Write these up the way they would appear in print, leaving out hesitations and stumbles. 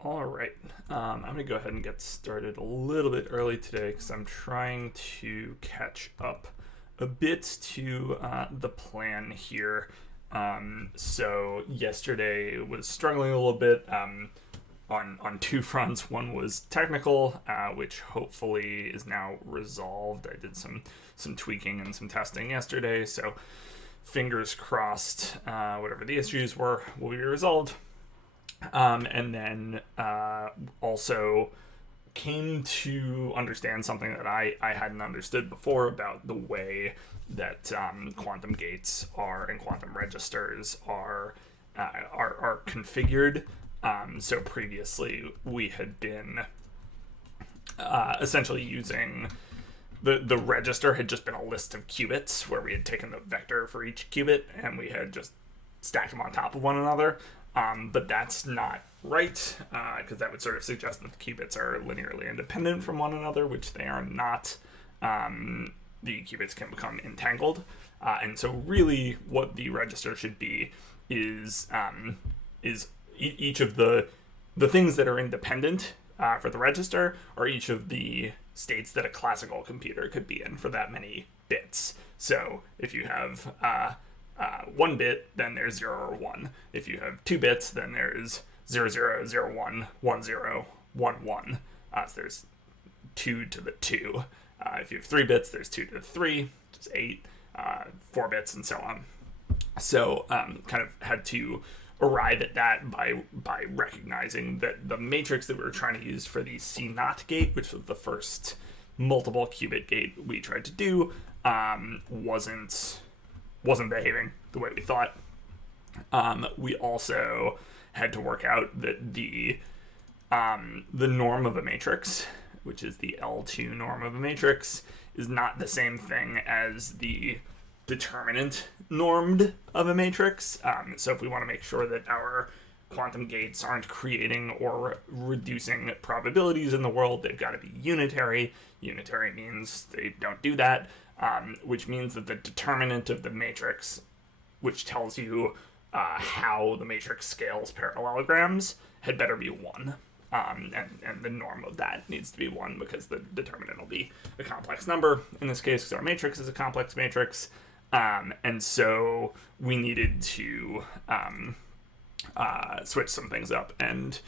All right. I'm going to go ahead and get started a little bit early today because I'm trying to catch up a bit to the plan here. So yesterday was struggling a little bit on two fronts. One was technical, which hopefully is now resolved. I did some tweaking and some testing yesterday, so fingers crossed. Whatever the issues were will be resolved. And then also came to understand something that I hadn't understood before about the way that quantum gates are and quantum registers are configured. So previously we had been essentially using the register had just been a list of qubits where we had taken the vector for each qubit and we had just stacked them on top of one another. But that's not right, because that would sort of suggest that the qubits are linearly independent from one another, which they are not. The qubits can become entangled. And so really what the register should be is each of the things that are independent for the register are each of the states that a classical computer could be in for that many bits. So if you have 1 bit, then there's 0 or 1. If you have 2 bits, then there's 0, 0, 0, 1, 1, 0, 1, 1. So there's 2 to the 2. If you have 3 bits, there's 2 to the 3, which is 8, 4 bits, and so on. So kind of had to arrive at that by recognizing that the matrix that we were trying to use for the C0 gate, which was the first multiple qubit gate we tried to do, wasn't behaving the way we thought. We also had to work out that the norm of a matrix, which is the L2 norm of a matrix, is not the same thing as the determinant normed of a matrix. So if we want to make sure that our quantum gates aren't creating or reducing probabilities in the world, they've got to be unitary. Unitary means they don't do that. Which means that the determinant of the matrix, which tells you how the matrix scales parallelograms, had better be 1. And the norm of that needs to be 1 because the determinant will be a complex number in this case because our matrix is a complex matrix. And so we needed to switch some things up and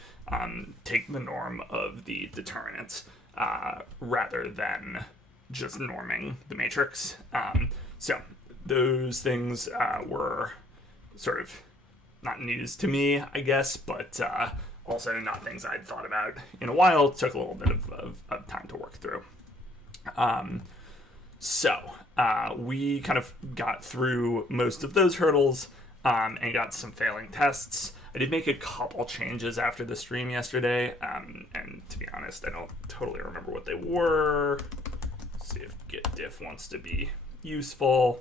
take the norm of the determinants rather than just norming the matrix. So those things were sort of not news to me, I guess, but also not things I'd thought about in a while. It took a little bit of time to work through. So we kind of got through most of those hurdles and got some failing tests. I did make a couple changes after the stream yesterday, and to be honest, I don't totally remember what they were. See if getdiff wants to be useful.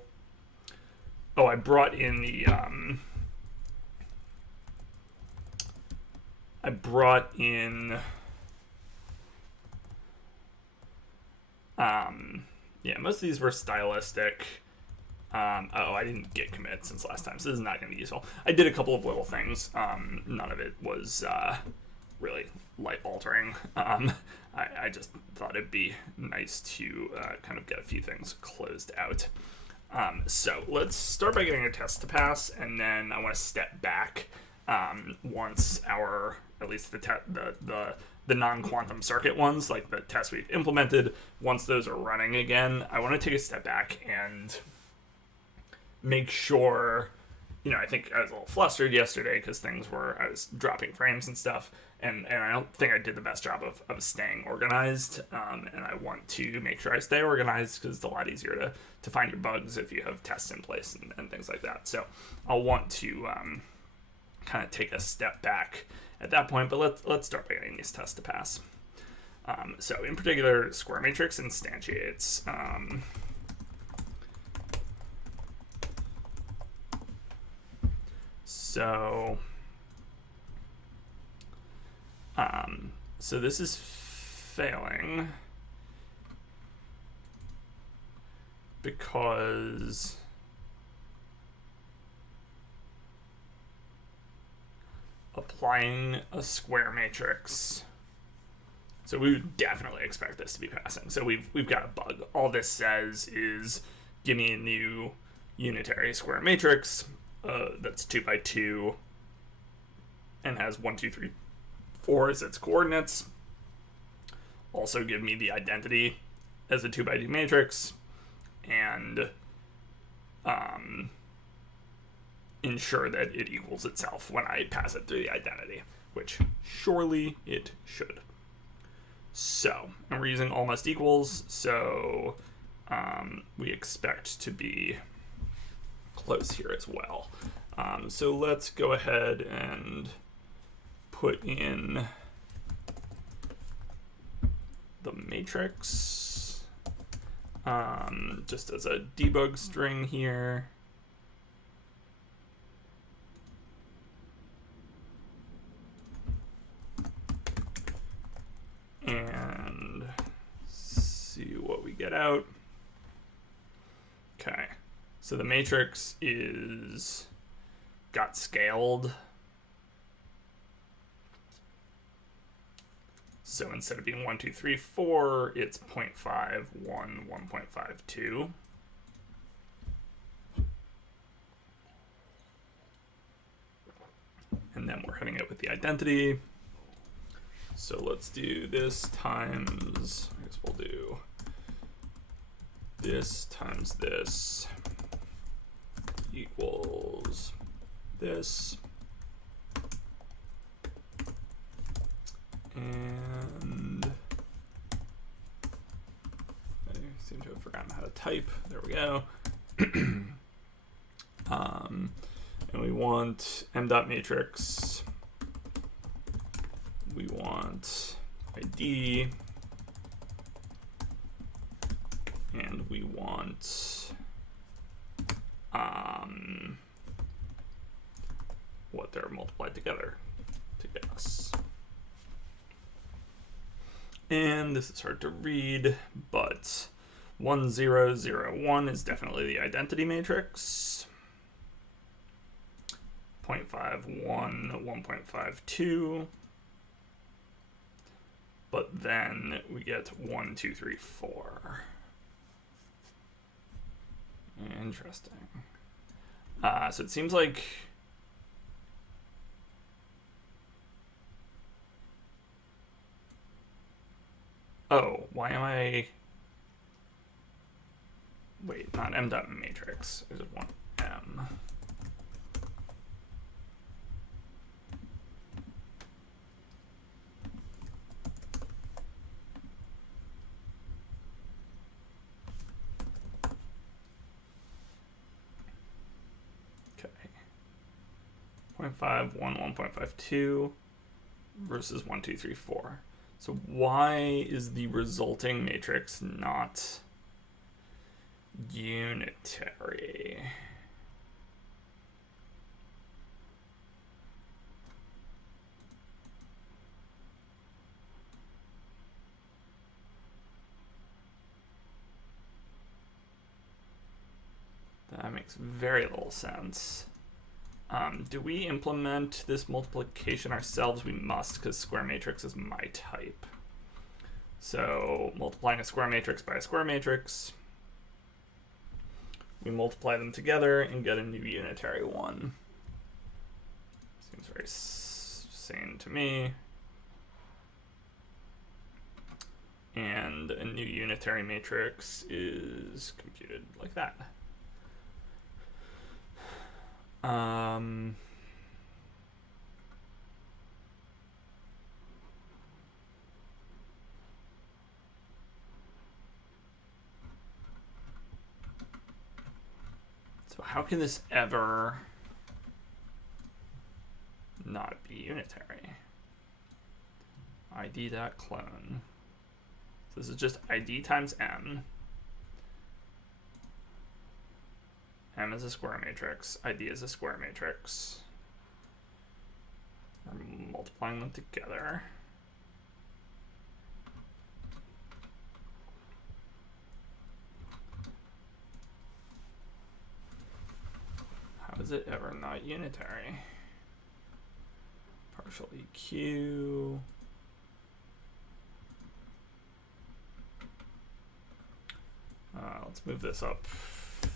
Oh, I brought in the yeah, most of these were stylistic. I didn't git commit since last time, so this is not going to be useful. I did a couple of little things. None of it was really light altering. I just thought it'd be nice to kind of get a few things closed out. So let's start by getting a test to pass, and then I want to step back once our, at least the non-quantum circuit ones, like the tests we've implemented, once those are running again, I want to take a step back and make sure, I think I was a little flustered yesterday because I was dropping frames and stuff, and I don't think I did the best job of staying organized, and I want to make sure I stay organized because it's a lot easier to find your bugs if you have tests in place and things like that. So I'll want to kind of take a step back at that point, but let's start by getting these tests to pass. So in particular, square matrix instantiates so this is failing because a applying a square matrix. So we would definitely expect this to be passing. So we've got a bug. All this says is give me a new unitary square matrix that's 2 by 2 and has 1, 2, 3, 4 as its coordinates. Also give me the identity as a 2 by 2 matrix, and ensure that it equals itself when I pass it through the identity, which surely it should. So, and we're using almost equals, so we expect to be close here as well. So let's go ahead and put in the matrix just as a debug string here. And see what we get out. Okay, so the matrix got scaled. So instead of being 1, 2, 3, 4, it's 0.5, 1, 1.52. And then we're hitting it with the identity. So let's do this times, I guess we'll do this times this equals this. And I seem to have forgotten how to type. There we go. And we want m.matrix. We want ID, and we want what they're multiplied together to get us. And this is hard to read, but 1, 0, 0, 1 is definitely the identity matrix. 0.5, 1, 1.52. But then we get 1, 2, 3, 4. Interesting. So it seems like why am I? Wait, not m.matrix. Is it 1 m? Okay. 0.5, 1, 1.52 versus 1, 2, 3, 4. So why is the resulting matrix not unitary? That makes very little sense. Do we implement this multiplication ourselves? We must, because square matrix is my type. So multiplying a square matrix by a square matrix, we multiply them together and get a new unitary one. Seems very sane to me. And a new unitary matrix is computed like that. So how can this ever not be unitary? ID.clone. So this is just ID times m. M is a square matrix, ID is a square matrix. We're multiplying them together. How is it ever not unitary? Partial EQ. Let's move this up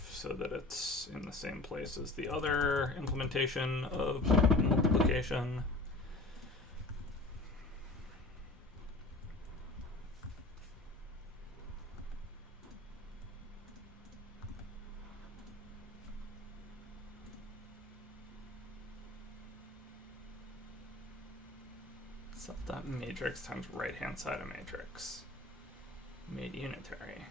so that it's in the same place as the other implementation of multiplication. Self.matrix times right-hand side of matrix. Made unitary.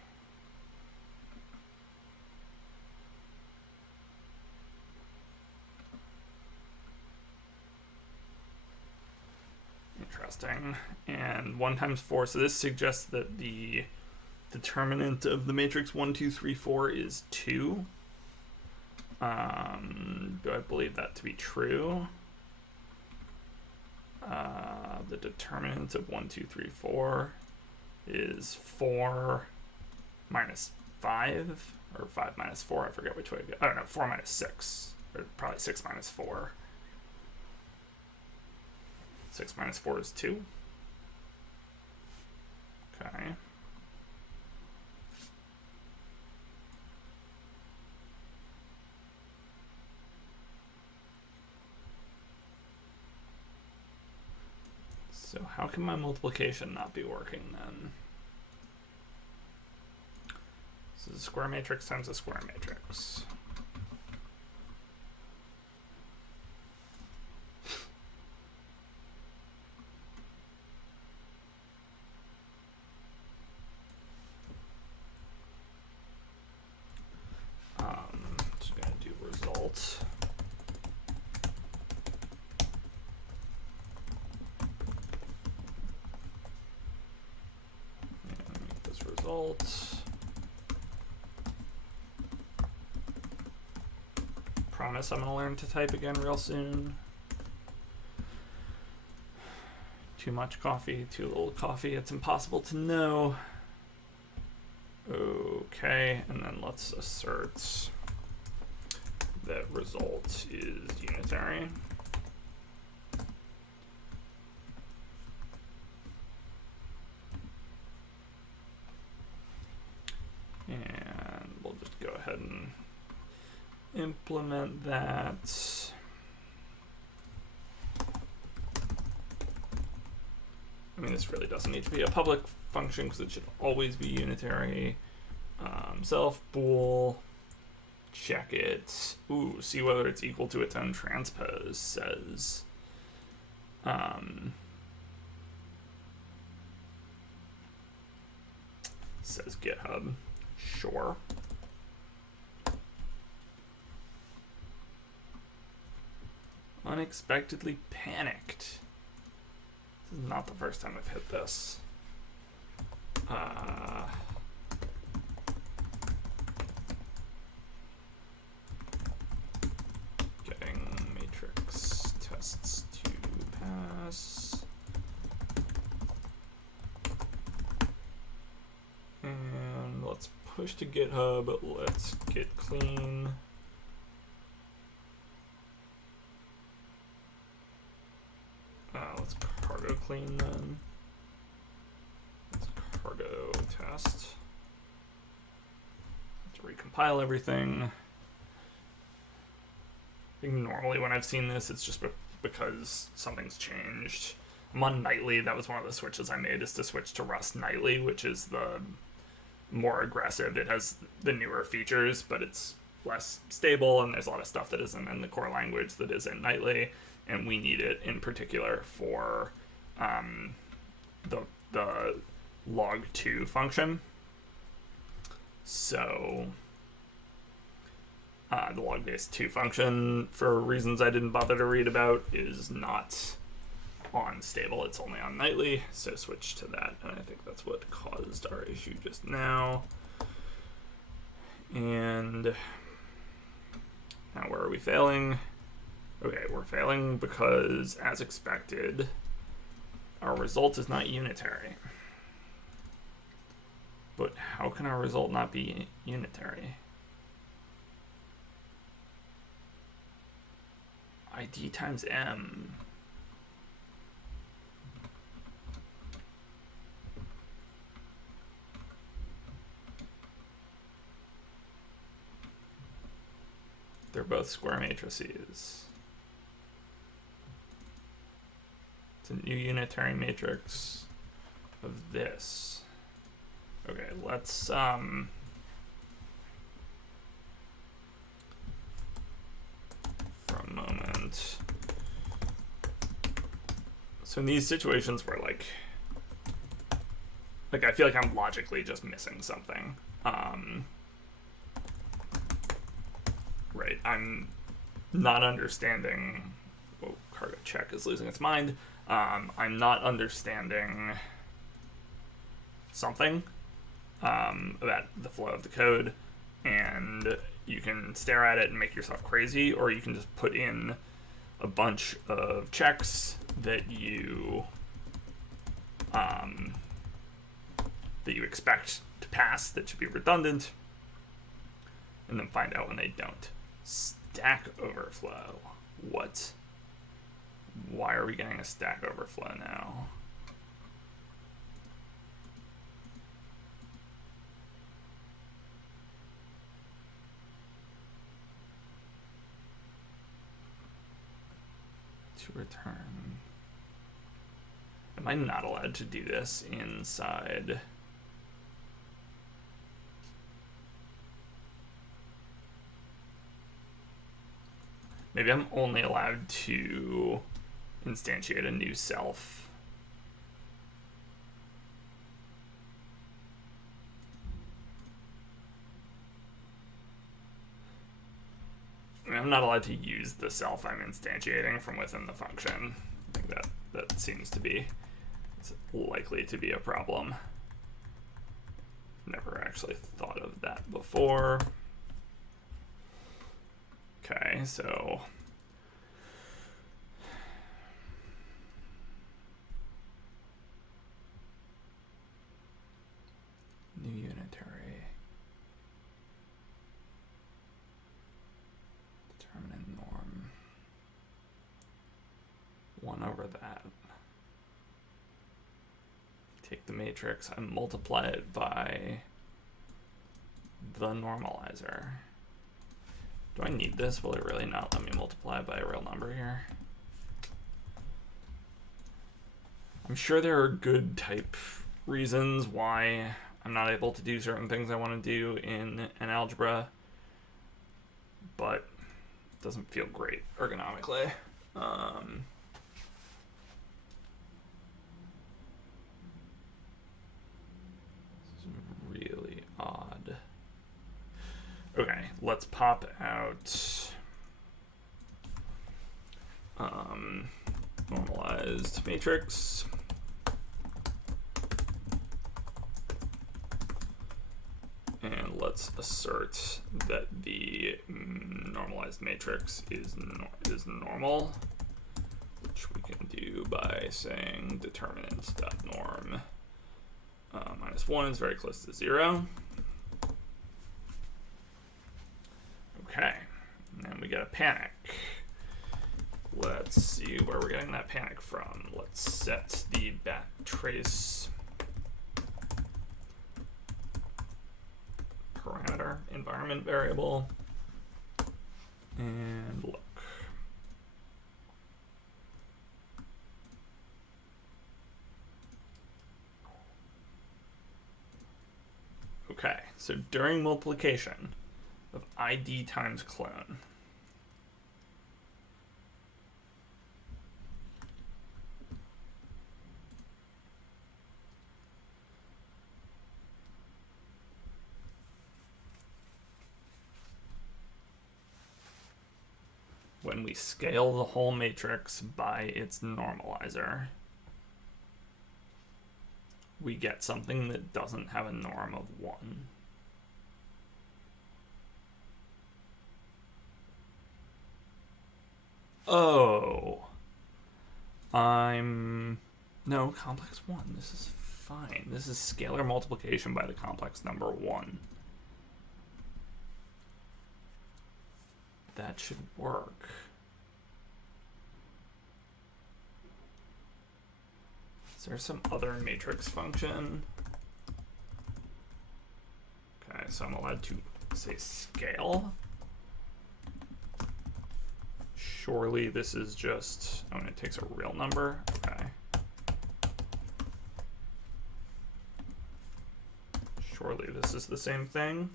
Interesting. And 1 times 4, so this suggests that the determinant of the matrix 1, 2, 3, 4 is 2. Do I believe that to be true? The determinant of 1, 2, 3, 4 is 4 minus 5, or 5 minus 4, I forget which way to go. I don't know, 4 minus 6, or probably 6 minus 4. 6 minus 4 is 2. Okay. So how can my multiplication not be working then? This is a square matrix times a square matrix. Just gonna do result. Promise I'm gonna learn to type again real soon. Too much coffee, too little coffee, it's impossible to know. Okay, and then let's assert that result is unitary. And we'll just go ahead and implement that. I mean, this really doesn't need to be a public function because it should always be unitary. Self bool, check it. Ooh, see whether it's equal to its own transpose, says. Says GitHub. Sure. Unexpectedly panicked. This is not the first time I've hit this. Getting matrix tests to pass. And let's push to GitHub. Let's get clean. Let's cargo clean then. Let's cargo test. Have to recompile everything. I think normally when I've seen this, it's just because something's changed. I'm on nightly. That was one of the switches I made, is to switch to Rust nightly, which is the more aggressive. It has the newer features, but it's less stable, and there's a lot of stuff that isn't in the core language that is in nightly. And we need it in particular for the log2 function. So the log-base2 function, for reasons I didn't bother to read about, is not on stable. It's only on nightly, so switch to that. And I think that's what caused our issue just now. And now where are we failing? Okay, we're failing because, as expected, our result is not unitary. But how can our result not be unitary? ID times M. They're both square matrices. It's a new unitary matrix of this. Okay, let's for a moment. So in these situations where like I feel like I'm logically just missing something. Right, I'm not understanding. Oh, cargo check is losing its mind. I'm not understanding something about the flow of the code, and you can stare at it and make yourself crazy, or you can just put in a bunch of checks that you expect to pass that should be redundant, and then find out when they don't. Stack overflow. What? Why are we getting a stack overflow now? To return. Am I not allowed to do this inside? Maybe I'm only allowed to instantiate a new self. I mean, I'm not allowed to use the self I'm instantiating from within the function. I think that seems to be likely to be a problem. Never actually thought of that before. Okay, so new unitary determinant norm 1 over that. Take the matrix and multiply it by the normalizer. Do I need this? Will it really not let me multiply by a real number here? I'm sure there are good type reasons why I'm not able to do certain things I want to do in an algebra, but it doesn't feel great ergonomically. This is really odd. Okay, let's pop out normalized matrix. And let's assert that the normalized matrix is normal, which we can do by saying determinant.norm -1 is very close to 0. Okay, and then we get a panic. Let's see where we're getting that panic from. Let's set the Matrices parameter environment variable and look. Okay, so during multiplication of ID times clone, when we scale the whole matrix by its normalizer, we get something that doesn't have a norm of 1. Oh. No, complex 1. This is fine. This is scalar multiplication by the complex number 1. That should work. Is there some other matrix function? Okay, so I'm allowed to say scale. Surely this is just, oh, and it takes a real number. Okay. Surely this is the same thing.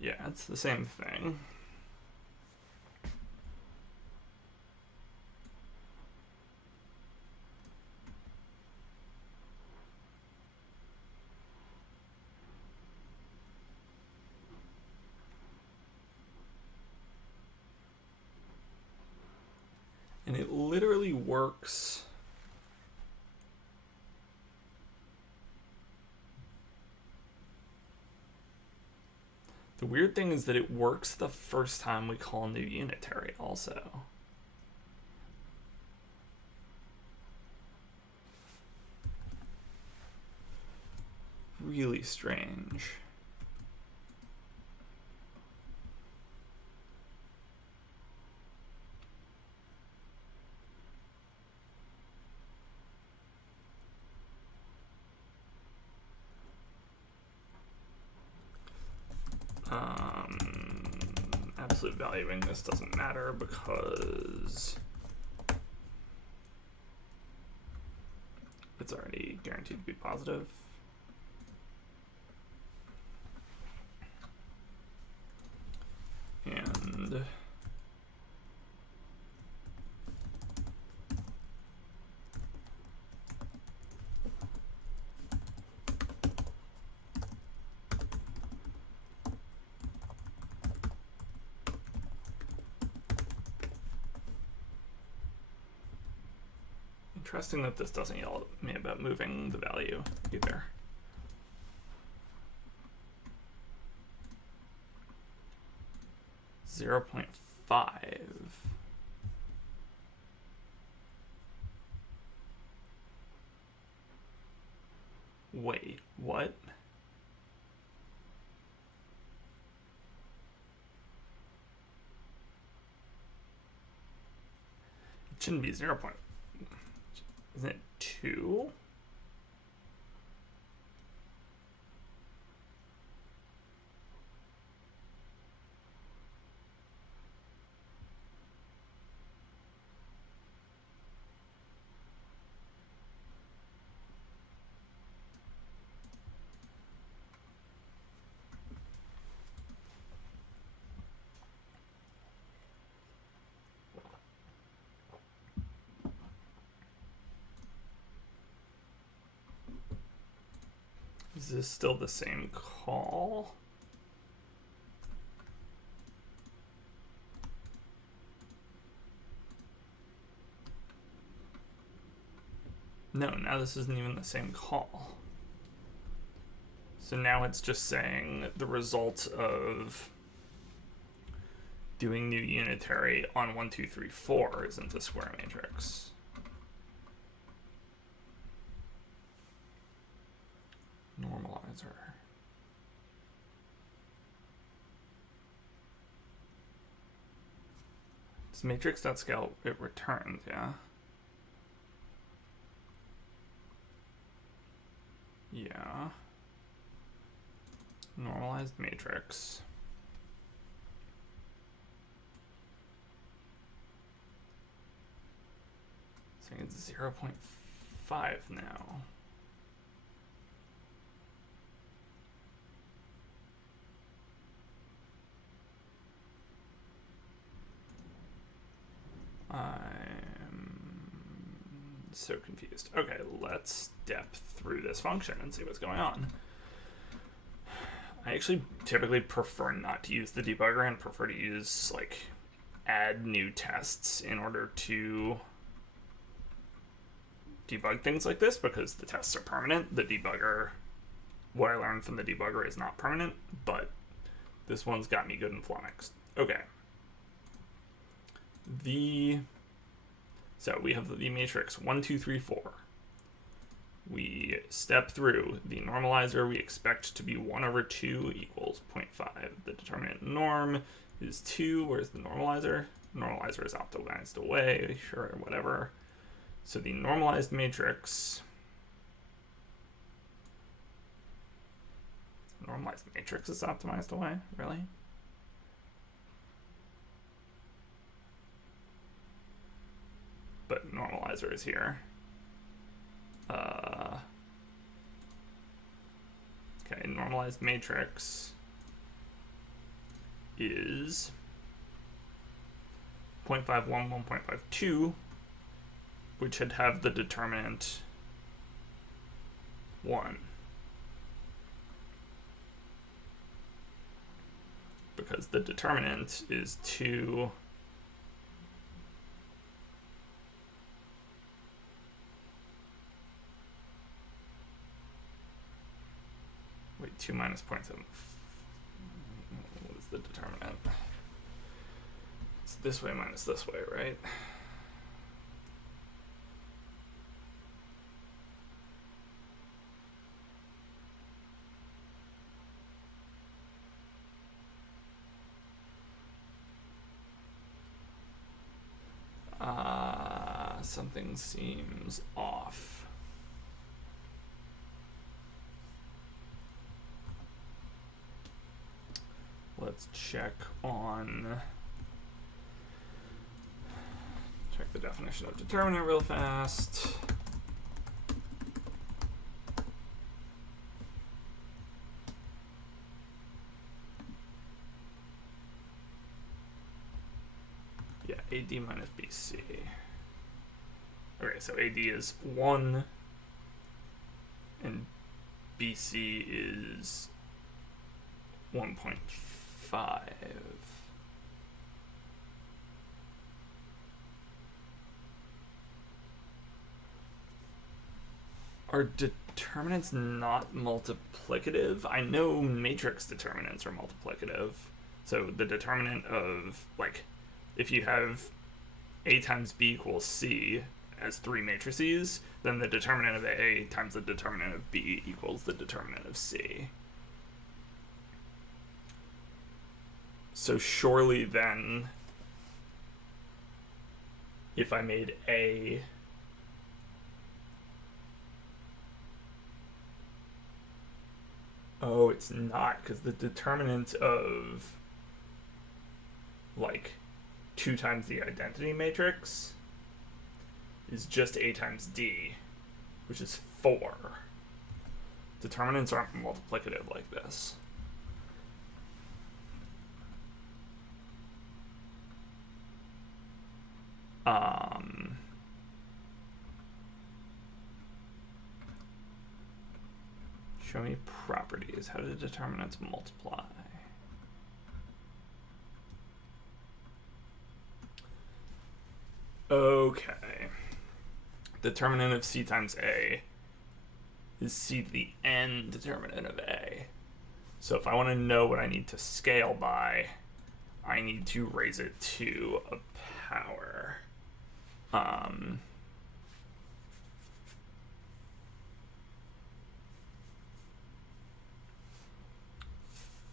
Yeah, it's the same thing. And it literally works. The weird thing is that it works the first time we call new unitary also. Really strange. Absolute valuing this doesn't matter because it's already guaranteed to be positive. And interesting that this doesn't yell at me about moving the value either. .5. Wait, what? It shouldn't be 0. Isn't it 2? Is this still the same call? No, now this isn't even the same call. So now it's just saying the result of doing new unitary on 1, 2, 3, 4 isn't the square matrix. Normalizer. It's matrix.scale, it returns, yeah? Yeah. Normalized matrix. So it's 0.5 now. I'm so confused. Okay, let's step through this function and see what's going on. I actually typically prefer not to use the debugger and prefer to use, like, add new tests in order to debug things like this, because the tests are permanent. The debugger, what I learned from the debugger is not permanent, but this one's got me good in flummoxed. Okay. So we have the matrix 1, 2, 3, 4. We step through the normalizer. We expect to be 1/2 equals 0.5. The determinant norm is 2. Where's the normalizer? Normalizer is optimized away. Sure, whatever. So the normalized matrix. Normalized matrix is optimized away? Really? normalizers here. Okay, normalized matrix is 0.51, 1.52, which should have the determinant 1. Because the determinant is 2. Wait, 2 minus 0.7. What is the determinant? It's this way minus this way, right? Something seems off. Let's check the definition of determinant real fast. Yeah, AD minus BC. Okay, so AD is 1 and BC is 1.5. Are determinants not multiplicative? I know matrix determinants are multiplicative. So the determinant of, like, if you have A times B equals C as 3 matrices, then the determinant of A times the determinant of B equals the determinant of C. So surely then, if I made A oh, it's not, because the determinant of, like, 2 times the identity matrix is just A times D, which is 4. Determinants aren't multiplicative like this. Show me properties. How do determinants multiply? Okay. Determinant of C times A is C to the n determinant of A. So if I want to know what I need to scale by, I need to raise it to a power.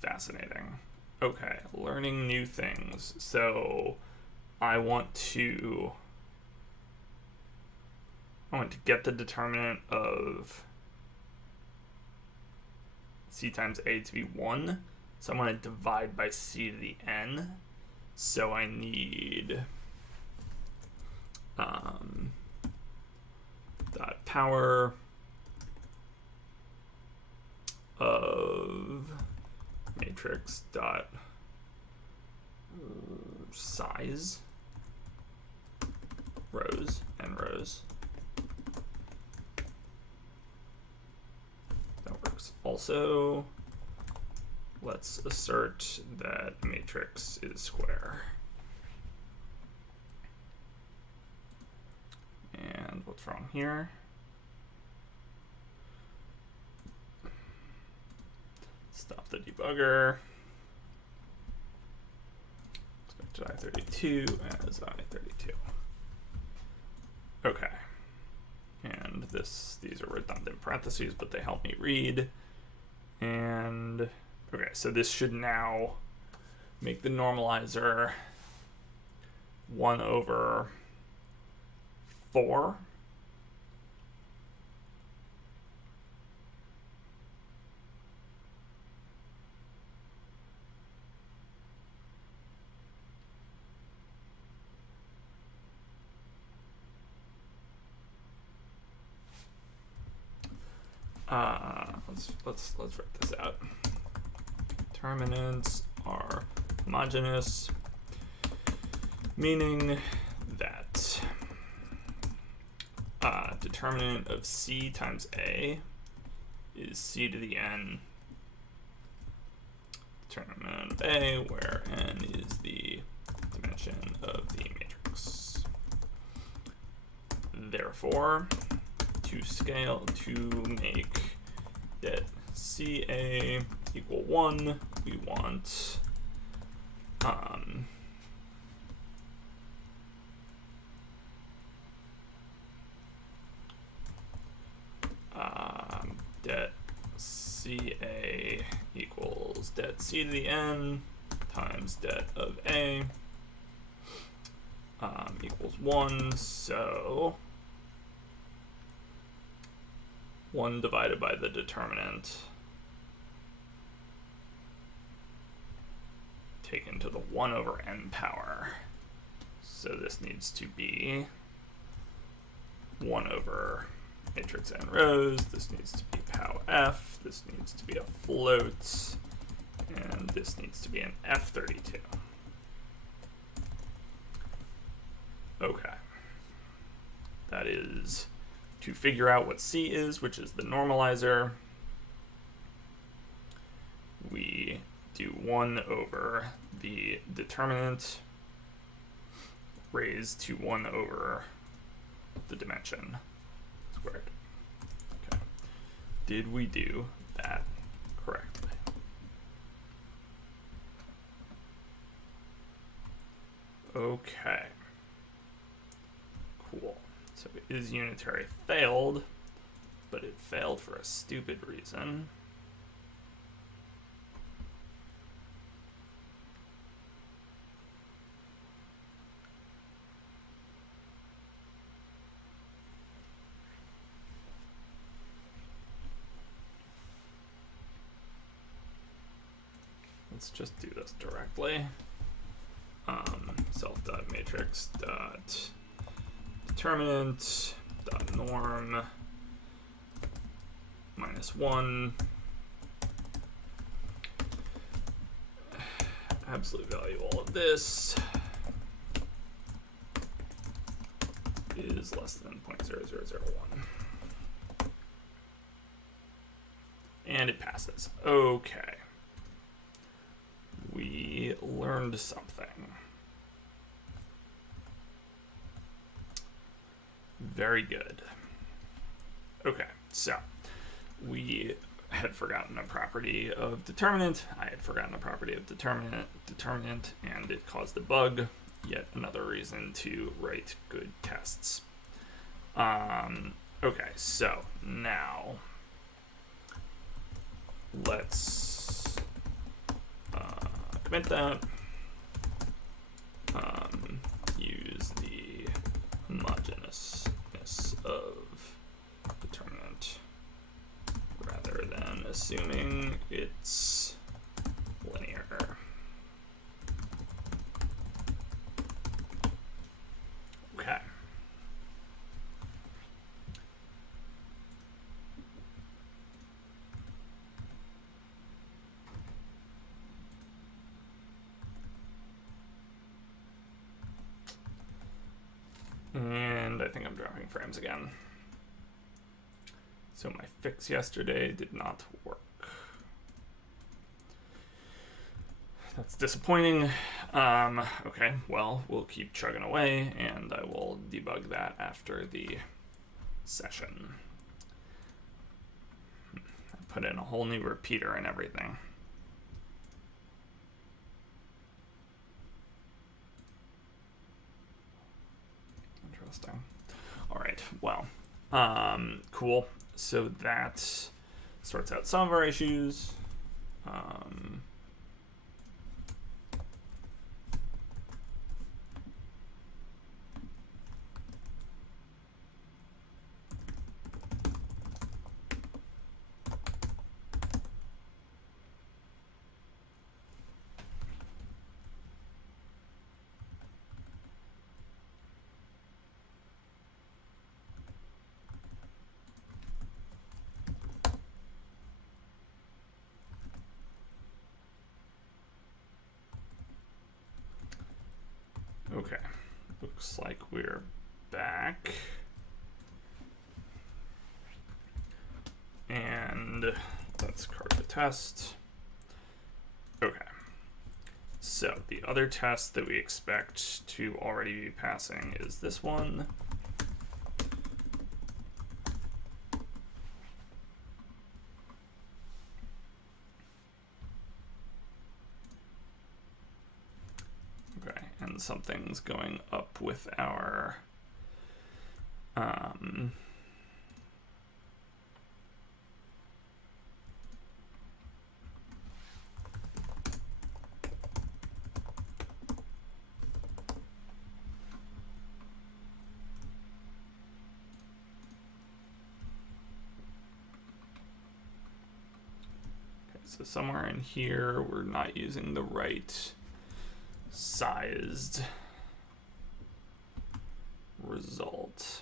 Fascinating. Okay, learning new things. So I want to get the determinant of C times A to be 1. So I'm going to divide by C to the n. So I need dot power of matrix dot size rows and rows. That works. Also, let's assert that matrix is square. And what's wrong here? Stop the debugger. Expected I32 as I32. Okay. And these are redundant parentheses, but they help me read. And okay, so this should now make the normalizer 1 over 4. let's write this out. Determinants are homogeneous, meaning that determinant of C times A is C to the n determinant of A, where n is the dimension of the matrix. Therefore, to make that CA equal 1, we want that CA equals det C to the n times det of A equals 1, so 1 divided by the determinant taken to the 1 over n power. So this needs to be 1 over matrix n rows, this needs to be pow f, this needs to be a float, and this needs to be an F32. Okay. That is to figure out what C is, which is the normalizer. We do 1 over the determinant raised to 1 over the dimension squared. Okay. Did we do that correctly? Okay. Cool. So is unitary failed, but it failed for a stupid reason. Let's just do this directly. Self.matrix dot determinant dot norm minus 1 absolute value all of this is less than 0.0001, and it passes. Okay, we learned something. Very good. Okay, so we had forgotten a property of determinant. I had forgotten a property of determinant, and it caused a bug. Yet another reason to write good tests. Okay, so now let's commit that. Use the homogeneousness of determinant rather than assuming it's linear. Okay. And I think I'm dropping frames again. So my fix yesterday did not work. That's disappointing. Okay, well, we'll keep chugging away, and I will debug that after the session. I put in a whole new repeater and everything. Interesting. All right, well, cool. So that sorts out some of our issues. Okay, looks like we're back. And let's card the test. Okay. So the other test that we expect to already be passing is this one. Okay, and something's going up with our so somewhere in here, we're not using the right sized result.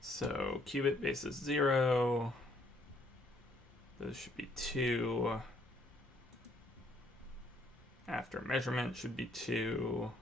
So qubit base is 0. Those should be 2. After measurement should be 2.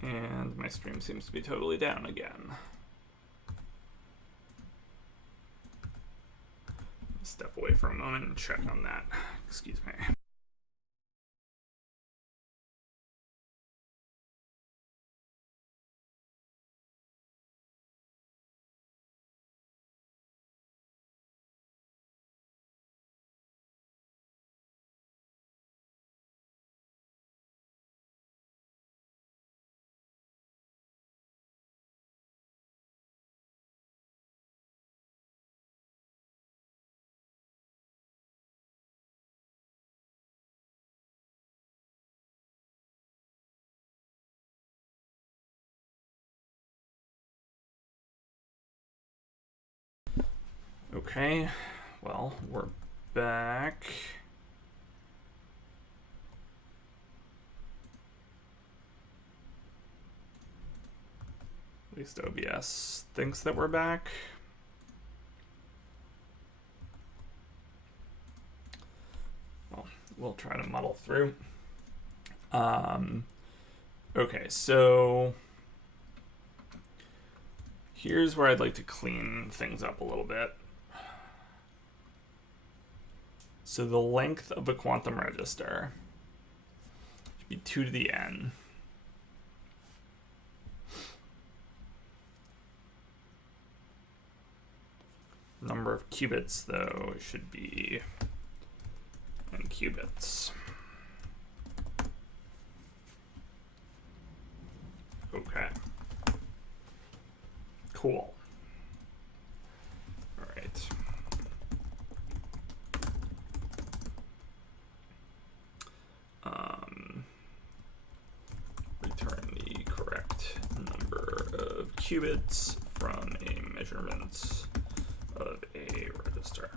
And my stream seems to be totally down again. Step away for a moment and check on that. Excuse me. Okay, well, we're back. At least OBS thinks that we're back. Well, we'll try to muddle through. Okay, so here's where I'd like to clean things up a little bit. So the length of a quantum register should be 2 to the n. Number of qubits, though, should be in qubits. Okay. Cool. All right. Return the correct number of qubits from a measurement of a register.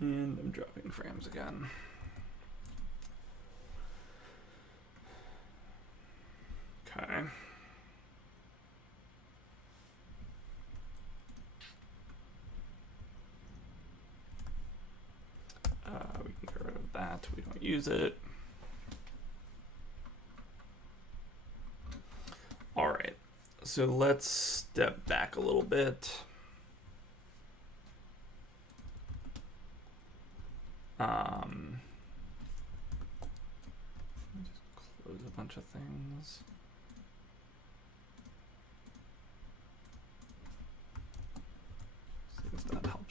And I'm dropping frames again. Okay. We can get rid of that. We don't use it. All right. So let's step back a little bit. Just close a bunch of things.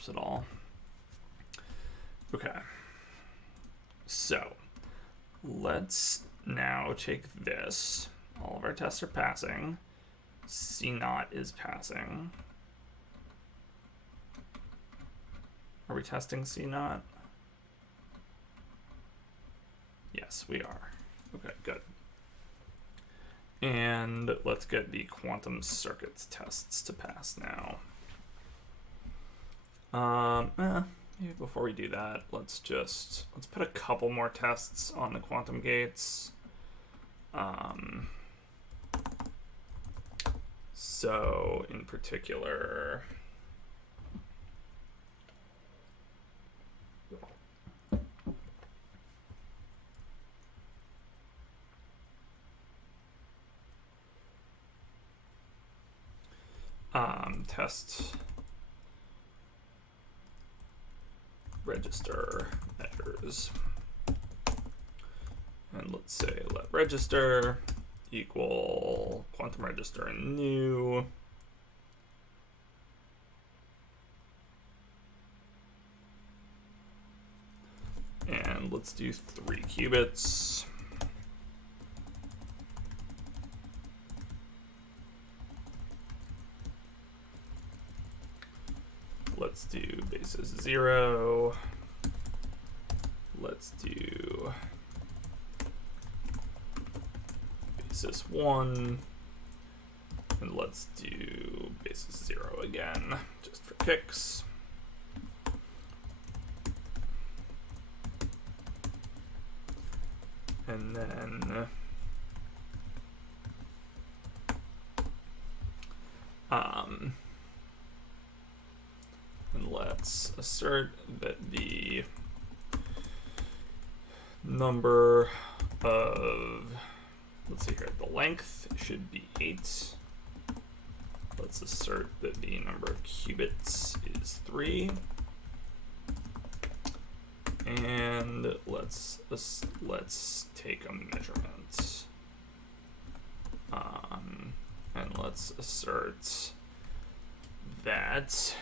helps at all. Okay. So, let's now take this. All of our tests are passing. C0 is passing. Are we testing C0? Yes, we are. Okay, good. And let's get the quantum circuits tests to pass now. Maybe before we do that, let's put a couple more tests on the quantum gates. So in particular, test register measures, and let's say let register equal quantum register and new, and let's do 3 qubits. Let's do basis 0. Let's do basis 1. And let's do basis 0 again, just for kicks. And then and let's assert that the number of, let's see here, the length should be 8. Let's assert that the number of qubits is 3. And let's take a measurement. And let's assert that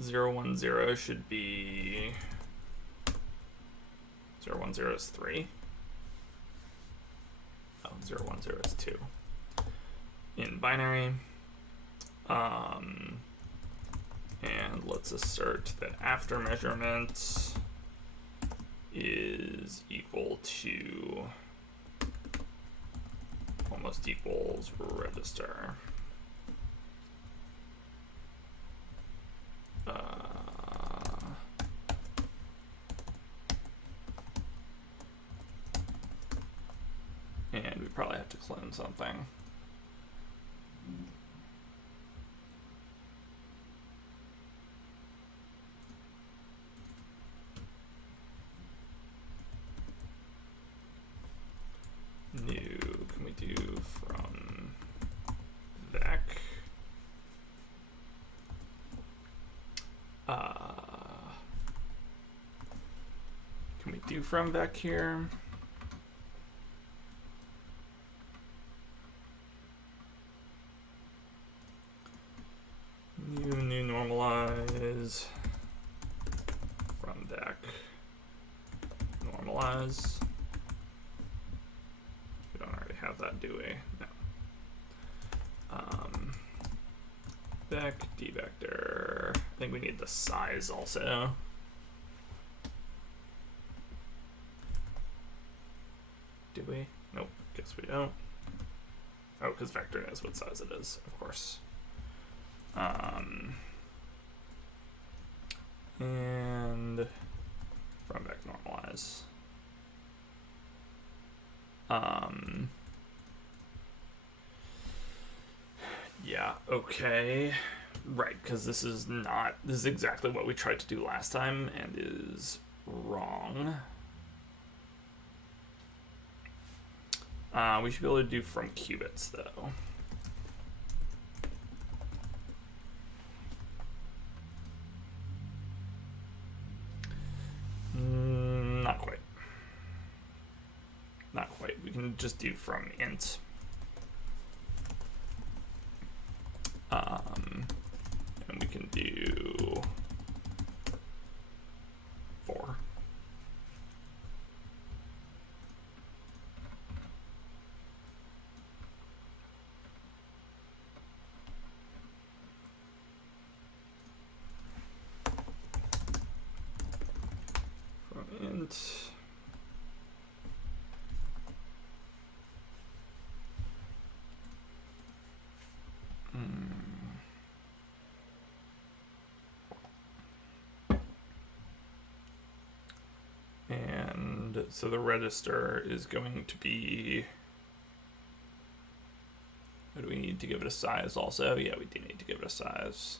zero one zero should be 010 is 3. Oh, 010 is 2 in binary. And let's assert that after measurement is equal to almost equals register. And we probably have to clone something. New, can we do from vec? Can we do from vec here? New normalize from vec normalize. We don't already have that, do we? No. Vec d vector. I think we need the size also. Do we? Nope. Guess we don't. Oh, because vector knows what size it is, of course. And from vec normalize. Yeah, okay. Right, because this is exactly what we tried to do last time and is wrong. We should be able to do from qubits though. Not quite. Not quite. We can just do from int. And we can do 4. From int. And so the register is going to be, what do we need to give it a size also? Yeah, we do need to give it a size.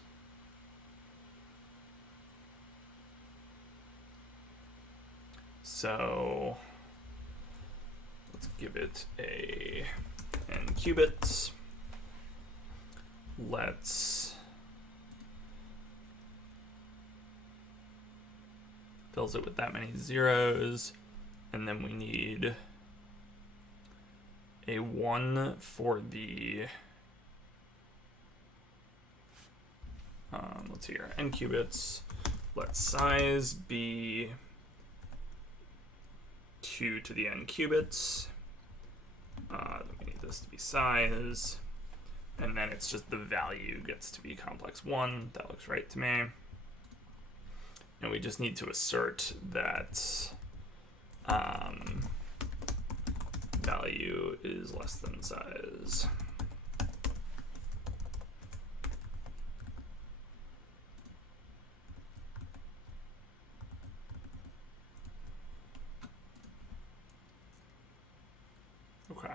So let's give it a n qubits. Let's fills it with that many zeros, and then we need a 1 for the let's see here, n qubits. Let size be 2 to the n qubits. Then we need this to be size, and then it's just the value gets to be complex 1. That looks right to me. And we just need to assert that value is less than size. Okay.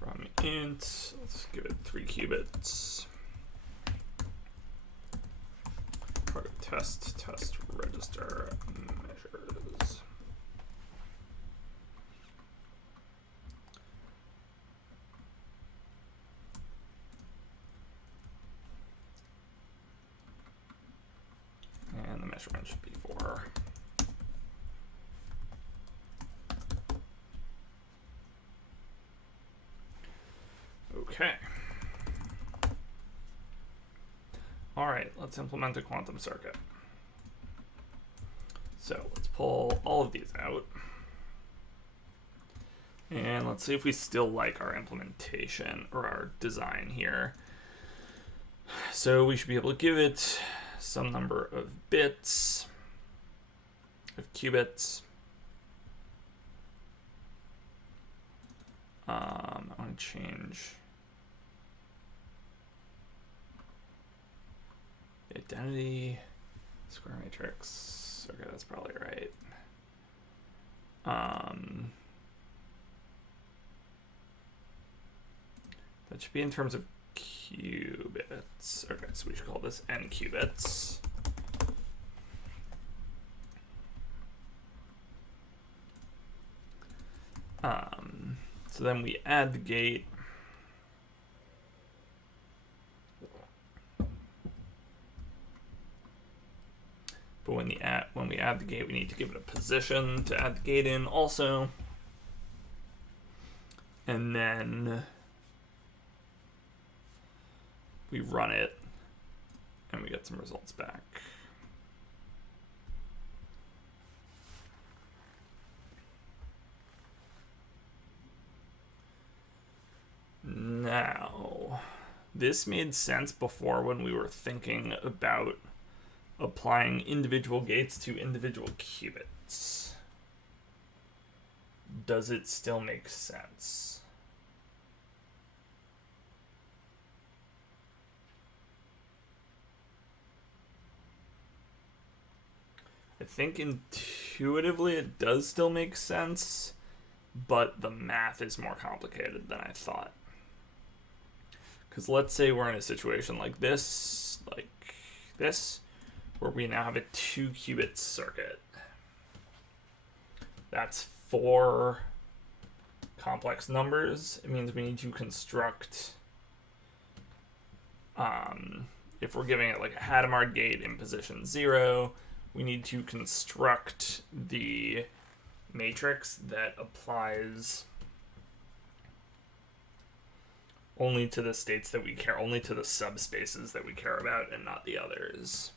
From int, let's give it 3 qubits. Product test register measures. And the measurement should be 4. Okay. All right, let's implement a quantum circuit. So let's pull all of these out. And let's see if we still like our implementation or our design here. So we should be able to give it some number of bits, of qubits. I want to change the identity, square matrix. Okay, that's probably right. That should be in terms of qubits. Okay, so we should call this n qubits. So then we add the gate. But when we add the gate, we need to give it a position to add the gate in also. And then we run it and we get some results back. Now, this made sense before when we were thinking about applying individual gates to individual qubits. Does it still make sense? I think intuitively it does still make sense, but the math is more complicated than I thought. Because let's say we're in a situation like this, where we now have a 2-qubit circuit. That's 4 complex numbers. It means we need to construct, if we're giving it like a Hadamard gate in position 0, we need to construct the matrix that applies only to the states that we care, only to the subspaces that we care about, and not the others.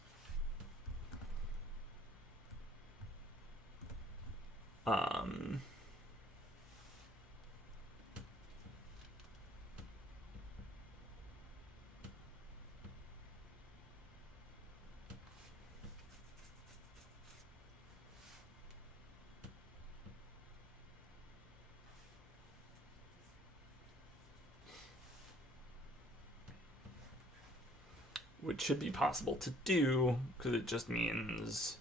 Which should be possible to do, because it just means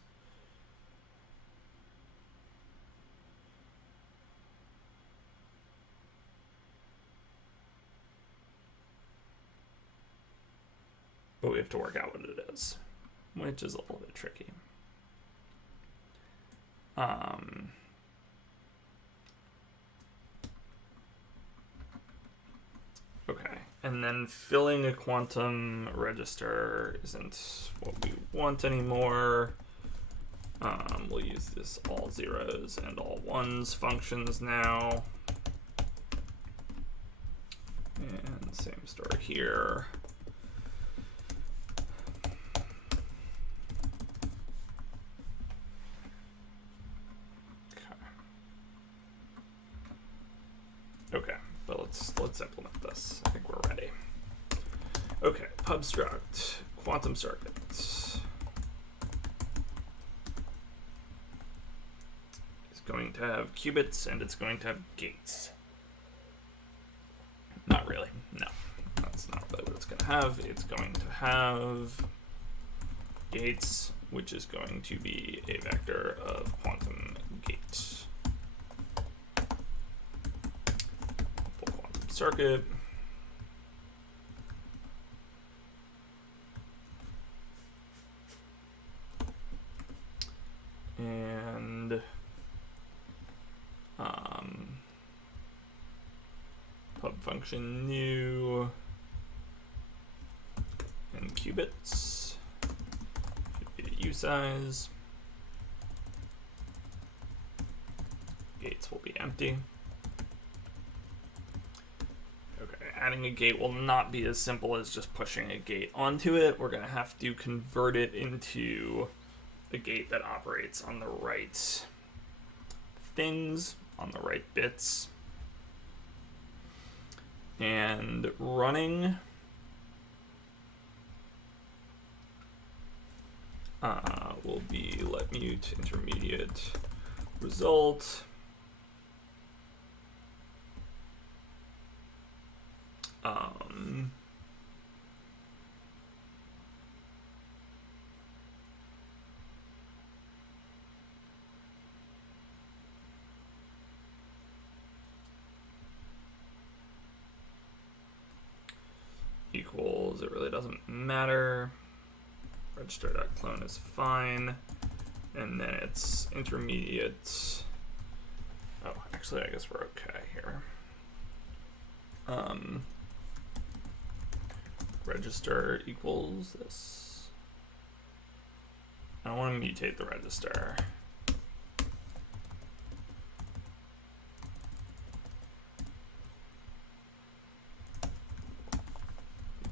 but we have to work out what it is, which is a little bit tricky. Okay, and then filling a quantum register isn't what we want anymore. We'll use this all zeros and all ones functions now. And same story here. Okay, but let's implement this. I think we're ready. Okay, pubstruct, quantum circuit. It's going to have qubits and it's going to have gates. Not really, no. That's not really what it's going to have. It's going to have gates, which is going to be a vector of quantum gate. Circuit. And pub function new and qubits should be the U size. Gates will be empty. Adding a gate will not be as simple as just pushing a gate onto it. We're going to have to convert it into a gate that operates on the right things, on the right bits. And running will be let mute intermediate result. Equals, it really doesn't matter. Register.clone is fine. And then it's intermediate. Oh, actually, I guess we're okay here. Register equals this. I don't want to mutate the register.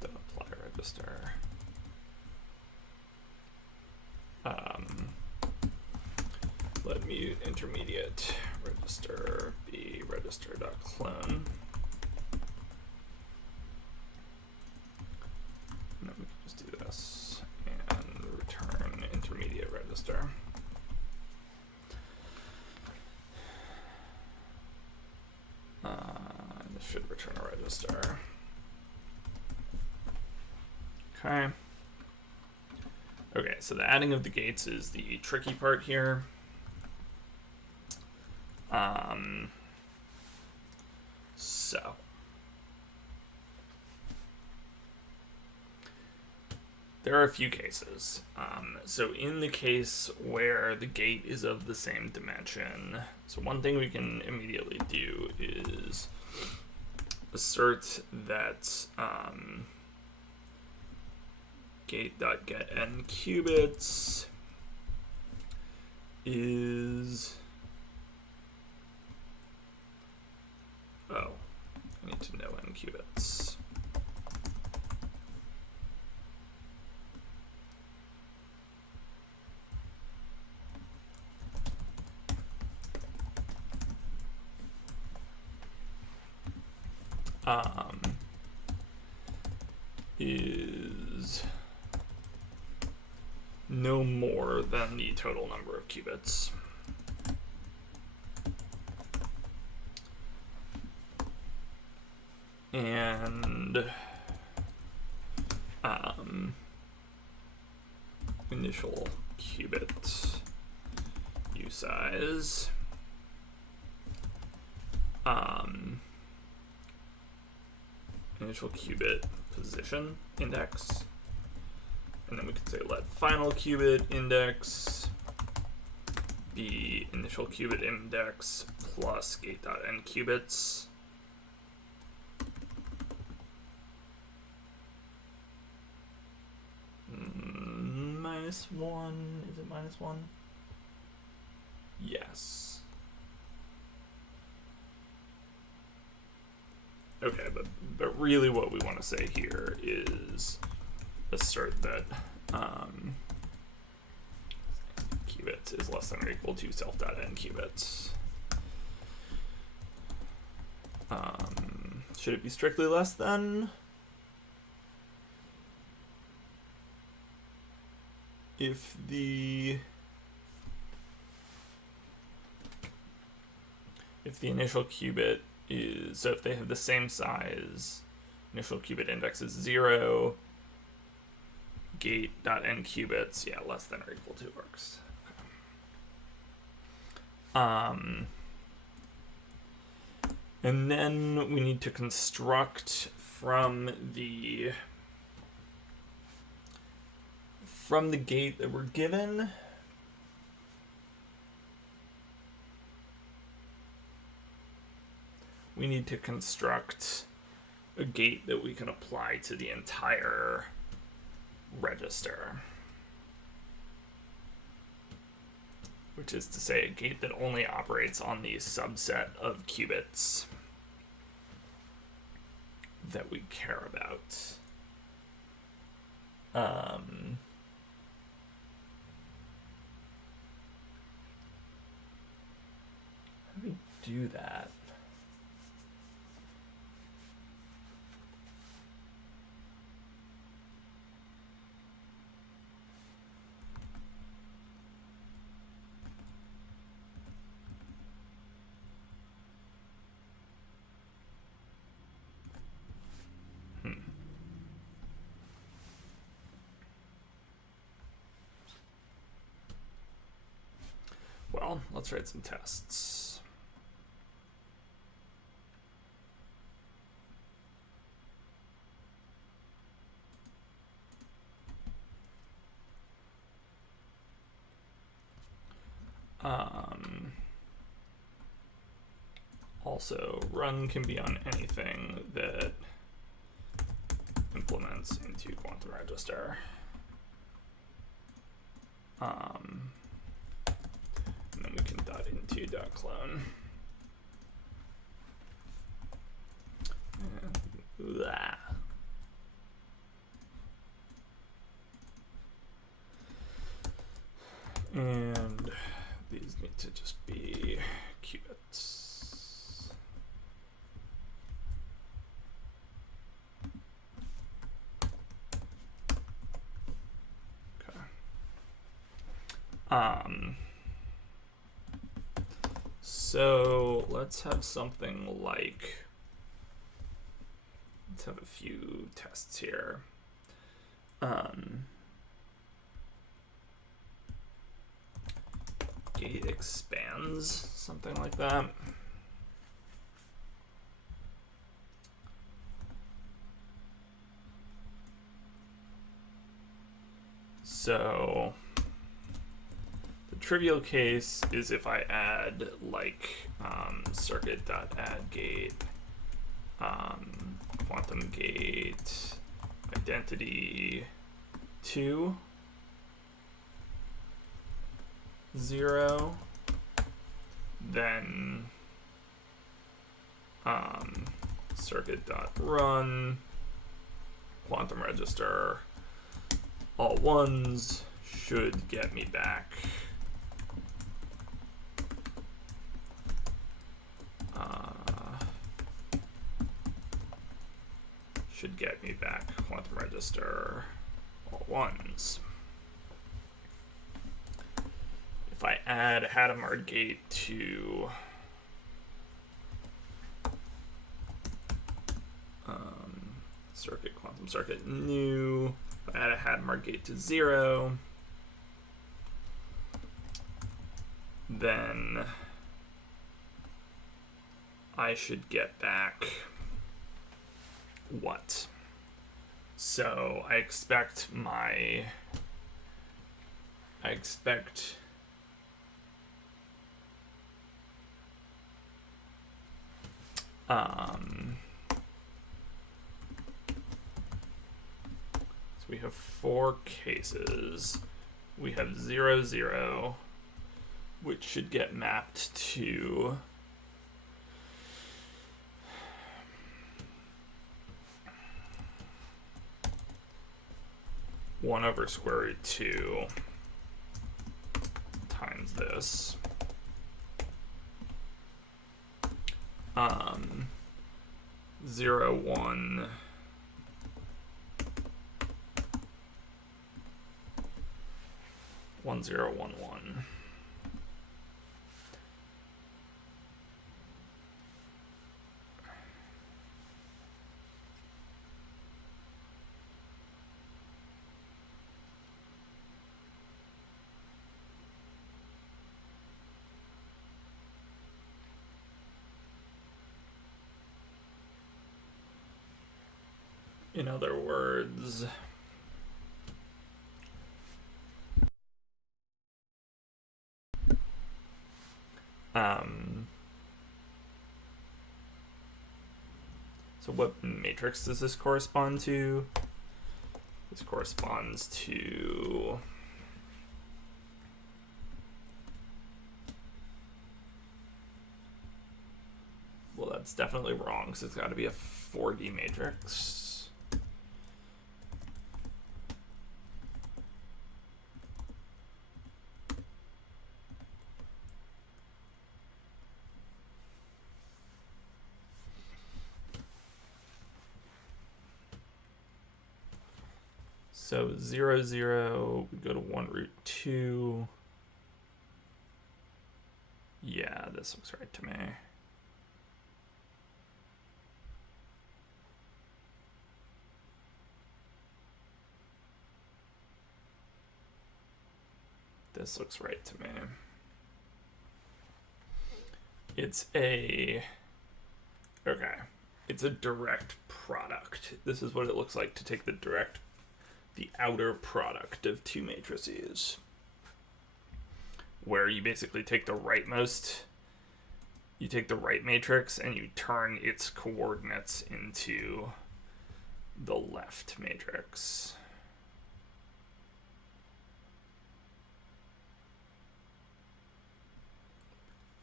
Then apply register. Let mute intermediate register be register.clone. And then we can just do this and return intermediate register. And this should return a register. Okay. Okay, so the adding of the gates is the tricky part here. So there are a few cases. So in the case where the gate is of the same dimension, so one thing we can immediately do is assert that gate.getN qubits is Oh, I need to know n qubits. Is no more than the total number of qubits. And initial qubit U size, initial qubit position index, and then we could say let final qubit index be initial qubit index plus gate.n qubits. -1, is it -1? Yes. Okay, but really what we want to say here is assert that qubits is less than or equal to self.n qubits. Should it be strictly less than? If the initial qubit is, so if they have the same size, initial qubit index is 0, gate.n qubits, yeah, less than or equal to works. Okay. And then we need to construct from the gate that we're given, we need to construct a gate that we can apply to the entire register, which is to say a gate that only operates on the subset of qubits that we care about. How do we do that? Well, let's write some tests. Also, run can be on anything that implements into quantum register. And then we can .into.clone. And these need to just be qubits. Okay. So let's have something like, let's have a few tests here. Gate expands, something like that. So the trivial case is if I add like circuit.addGate, quantum gate, identity 2, 0, then circuit.run, quantum register, all ones should get me back quantum register, all ones. If I add Hadamard gate to circuit, quantum circuit new, if I add a Hadamard gate to 0, then I should get back what? So I expect so we have 4 cases. We have 0, 0, which should get mapped to 1 over square root 2 times this. 0, 1, 1, 0, 1, 1. In other words, so what matrix does this correspond to? This corresponds to well, that's definitely wrong, so it's got to be a 4D matrix. So 0, 0 would go to 1 root 2. Yeah, this looks right to me. This looks right to me. It's a direct product. This is what it looks like to take the outer product of 2 matrices, where you basically take the rightmost, you take the right matrix and you turn its coordinates into the left matrix.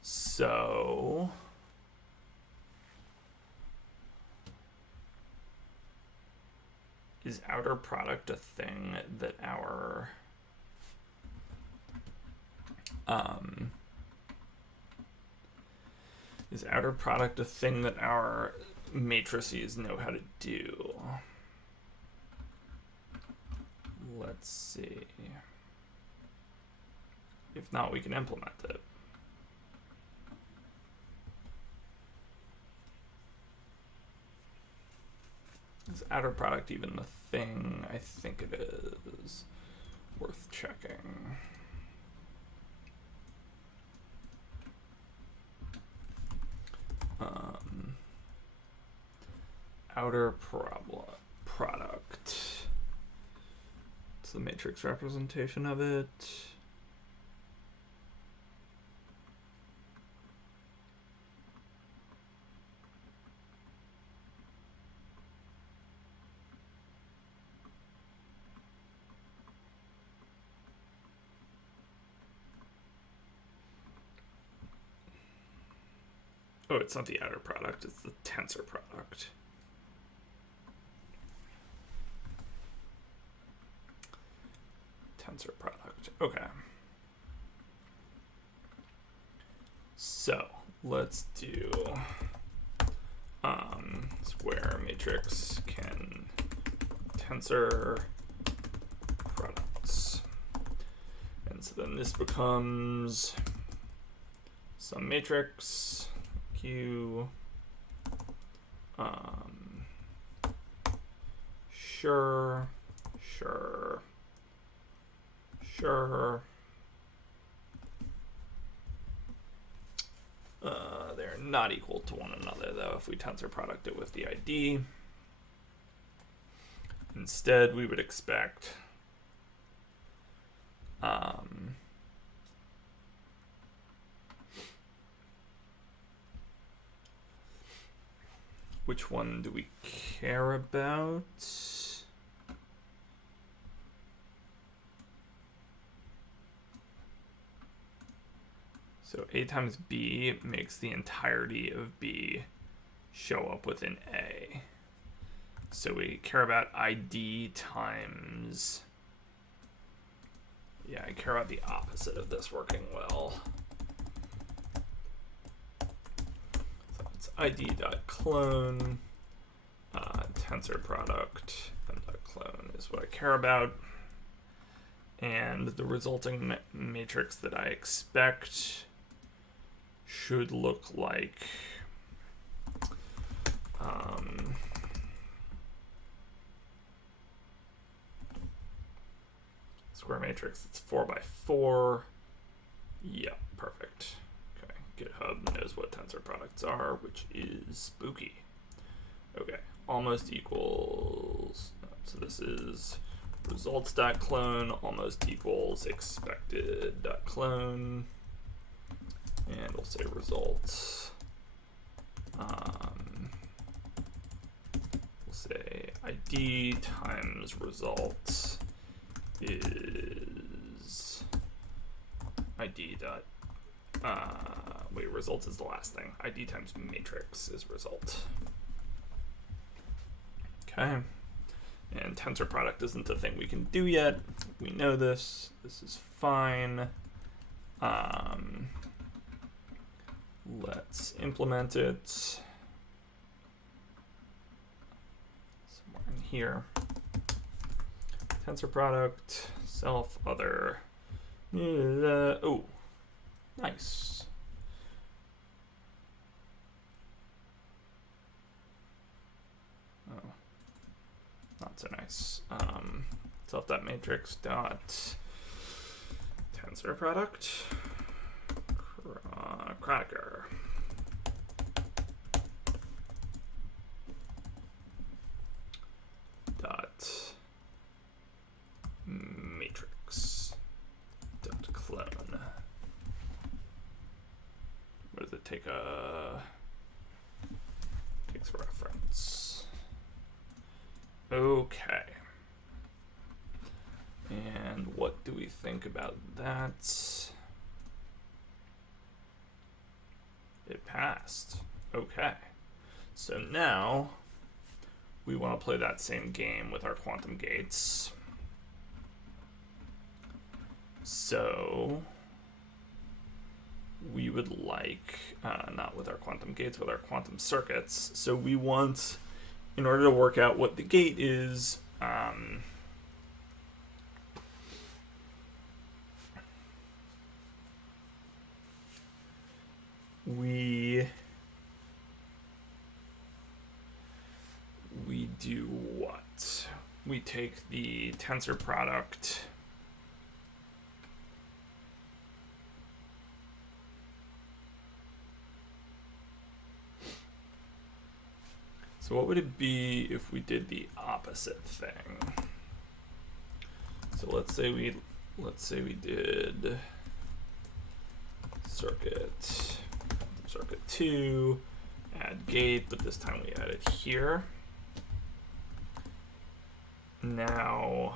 So is outer product a thing that our matrices know how to do? Let's see. If not, we can implement it. Is outer product even the thing? I think it is. Worth checking. Outer product. It's the matrix representation of it. Oh, it's not the outer product, it's the tensor product. Tensor product. Okay. So let's do square matrix can tensor products. And so then this becomes some matrix Q sure. They're not equal to one another though if we tensor product it with the ID. Instead we would expect which one do we care about? So A times B makes the entirety of B show up within A. So we care about ID times... Yeah, I care about the opposite of this working well. So it's ID.clone, tensor product, m.clone is what I care about. And the resulting matrix that I expect should look like square matrix. It's 4 by 4. Yeah, perfect. Okay, GitHub knows what tensor products are, which is spooky. Okay, almost equals. So this is results.clone almost equals expected.clone. And we'll say results. We'll say ID times results is ID dot. Wait, results is the last thing. ID times matrix is result. Okay. And tensor product isn't a thing we can do yet. We know this. This is fine. Let's implement it somewhere in here. Tensor product, self, other. Oh, nice. Oh, not so nice. Self.matrix dot tensor product. Cracker. Dot matrix dot clone. Where does it take takes a reference? Okay. And what do we think about that? It passed. Okay. So now we want to play that same game with our quantum gates. So we would like, not with our quantum gates, with our quantum circuits. So we want, in order to work out what the gate is, we do what? We take the tensor product so what would it be if we did the opposite thing? So let's say we did circuit 2, add gate, but this time we add it here. Now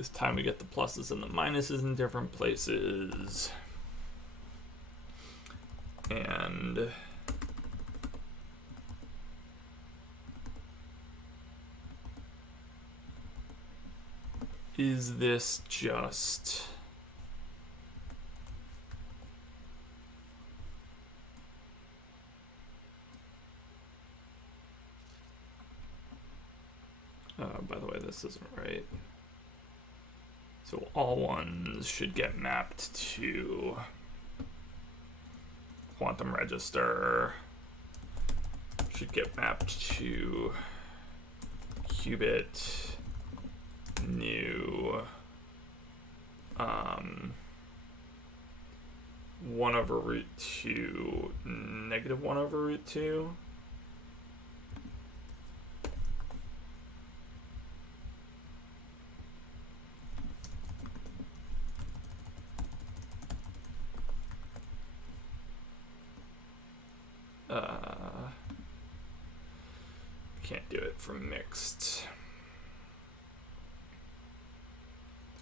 This time we get the pluses and the minuses in different places. And is this just by the way, this isn't right. So all ones should get mapped to quantum register, should get mapped to qubit, new 1 over root 2, negative 1 over root 2. Can't do it from mixed.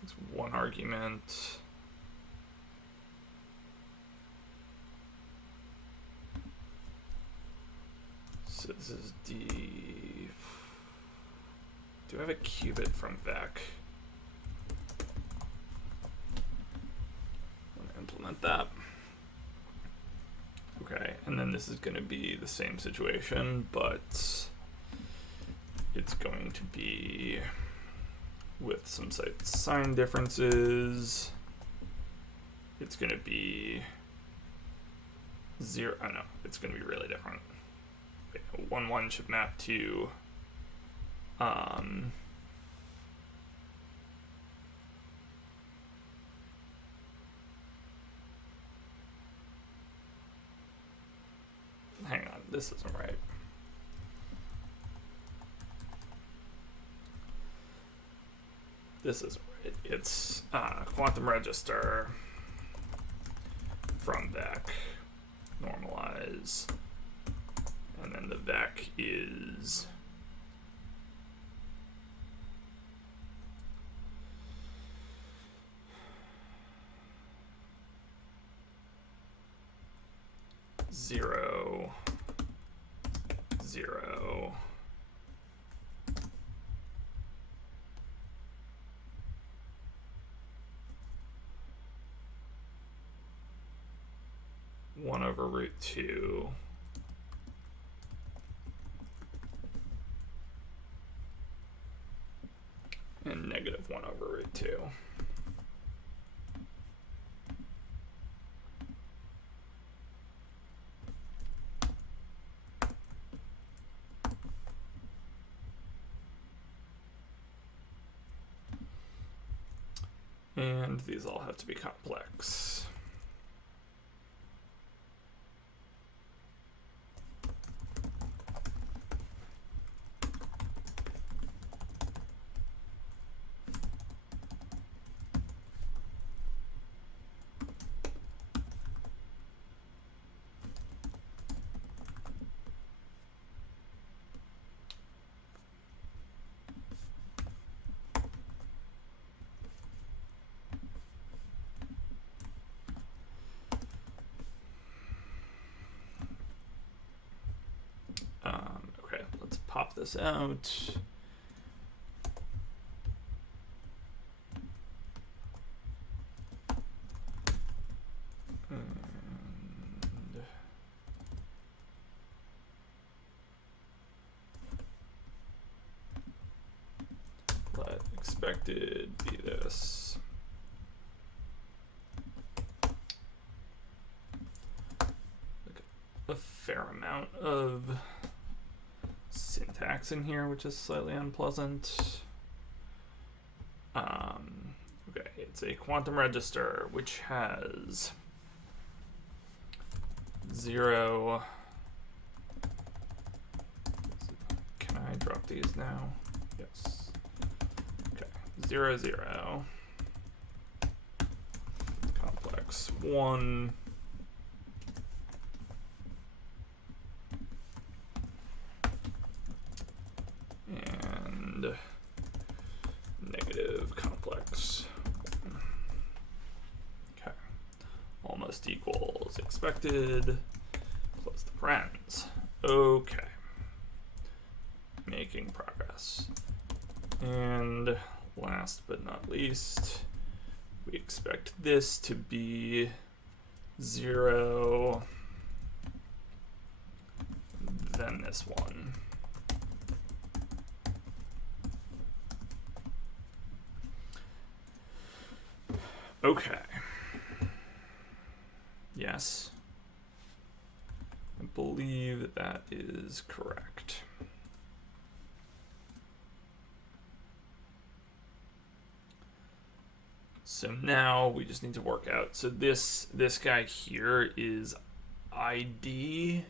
It's one argument. So this is D. Do I have a qubit from Vec? I'm gonna implement that. Okay, and then this is going to be the same situation, but it's going to be with some sign differences. It's going to be 0. Oh no, it's going to be really different. Okay, 1, 1 should map to hang on, this isn't right. This isn't right. It's quantum register from Vec, normalize, and then the Vec is zero, 0. One over root 2. And negative 1 over root 2. And these all have to be complex. Okay, let's pop this out. And let expected be this. A fair amount of syntax in here, which is slightly unpleasant. Okay, it's a quantum register which has 0. Can I drop these now? Yes. Okay, 0, 0. Complex 1. And negative complex expected. Close the parens. Okay. Making progress. And last but not least, we expect this to be 0, then this one. Okay. Yes. I believe that is correct. So now we just need to work out. So this guy here is ID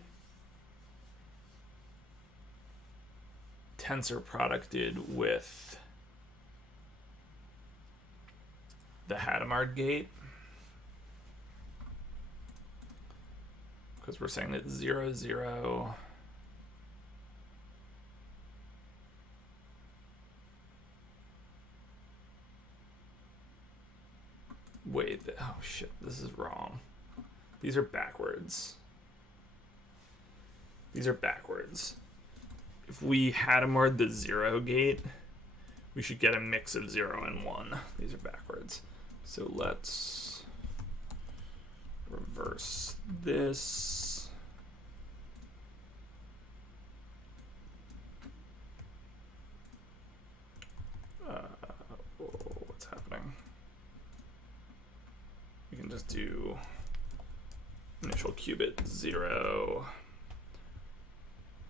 tensor producted with the Hadamard gate, because we're saying that 0, 0 wait, oh shit, this is wrong. These are backwards. These are backwards. If we Hadamard the 0 gate, we should get a mix of 0 and 1. These are backwards. So let's reverse this. What's happening? We can just do initial qubit 0,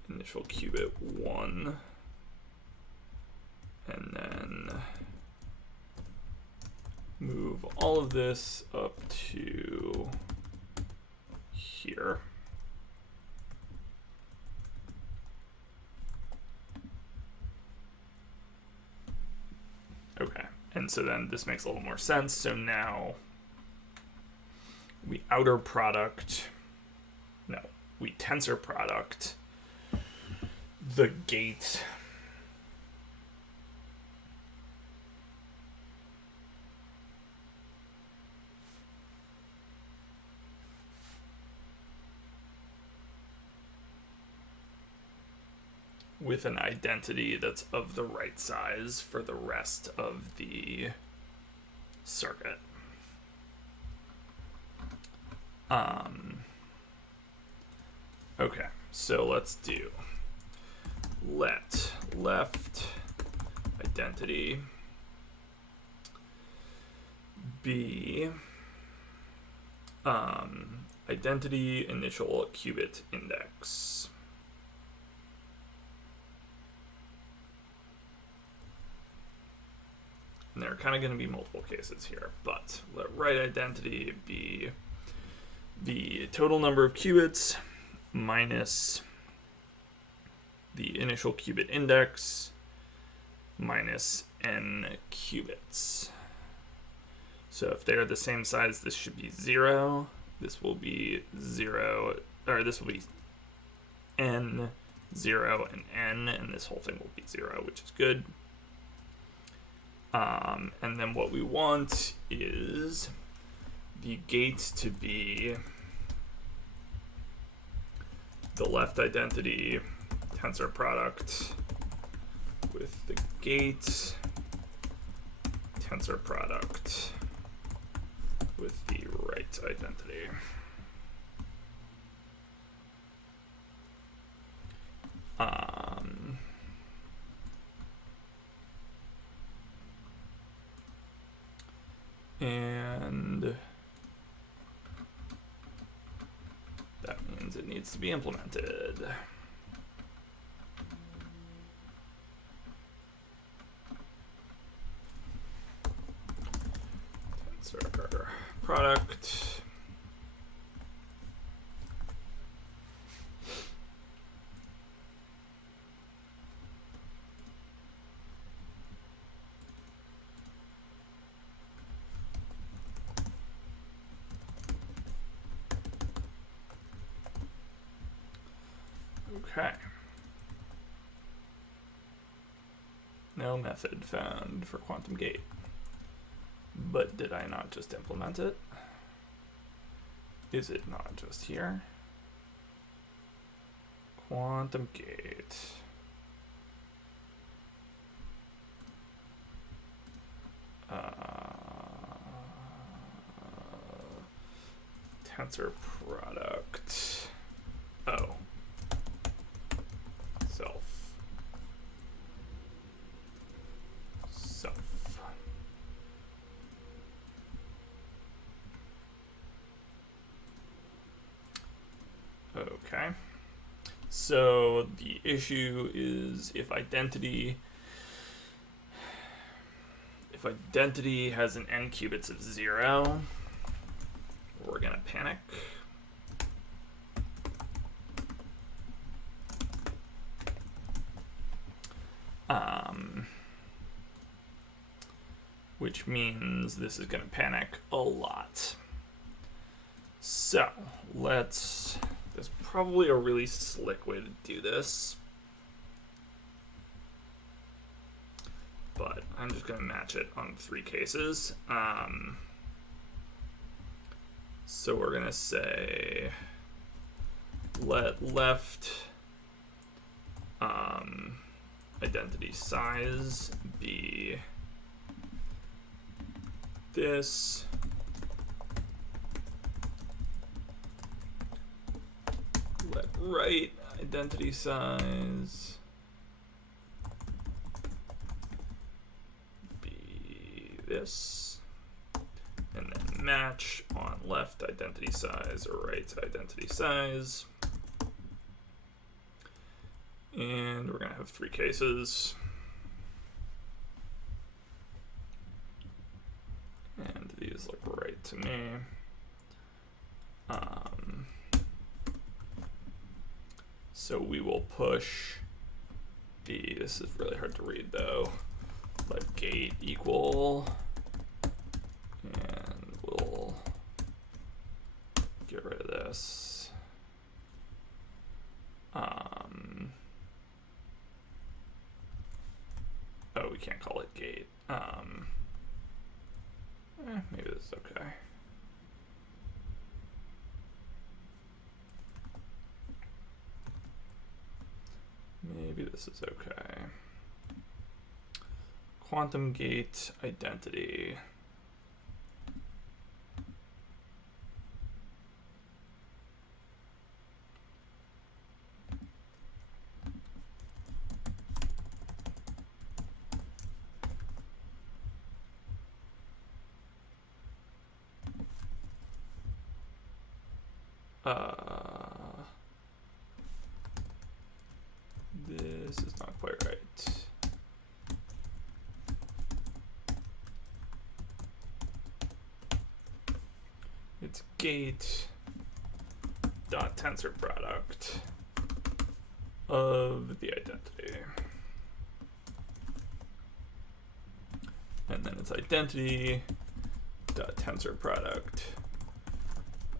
initial qubit 1, and then move all of this up to here. Okay, and so then this makes a little more sense. So now we outer product, no, we tensor product the gate with an identity that's of the right size for the rest of the circuit. Okay, so let's do let left identity be identity initial qubit index. And there are kind of going to be multiple cases here, but let right identity be the total number of qubits minus the initial qubit index minus n qubits. So if they're the same size, this should be 0. This will be 0, or this will be n, 0, and n, and this whole thing will be 0, which is good. And then what we want is the gate to be the left identity tensor product with the gate tensor product with the right identity. And that means it needs to be implemented. Tensor product. Okay. No method found for quantum gate. But did I not just implement it? Is it not just here? Quantum gate. Tensor product. Oh. Self. Okay. So the issue is if identity has an n qubits of 0, we're gonna panic. Which means this is gonna panic a lot. So there's probably a really slick way to do this, but I'm just gonna match it on 3 cases. So we're gonna say let left identity size be this. Let right identity size be this. And then match on left identity size or right identity size. And we're going to have 3 cases. And these look right to me. So we will push B. This is really hard to read though. Let gate equal. And we'll get rid of this. Oh, we can't call it gate. Maybe this is okay. Maybe this is okay. Quantum gate identity. This is not quite right. It's gate dot tensor product of the identity. And then it's identity dot tensor product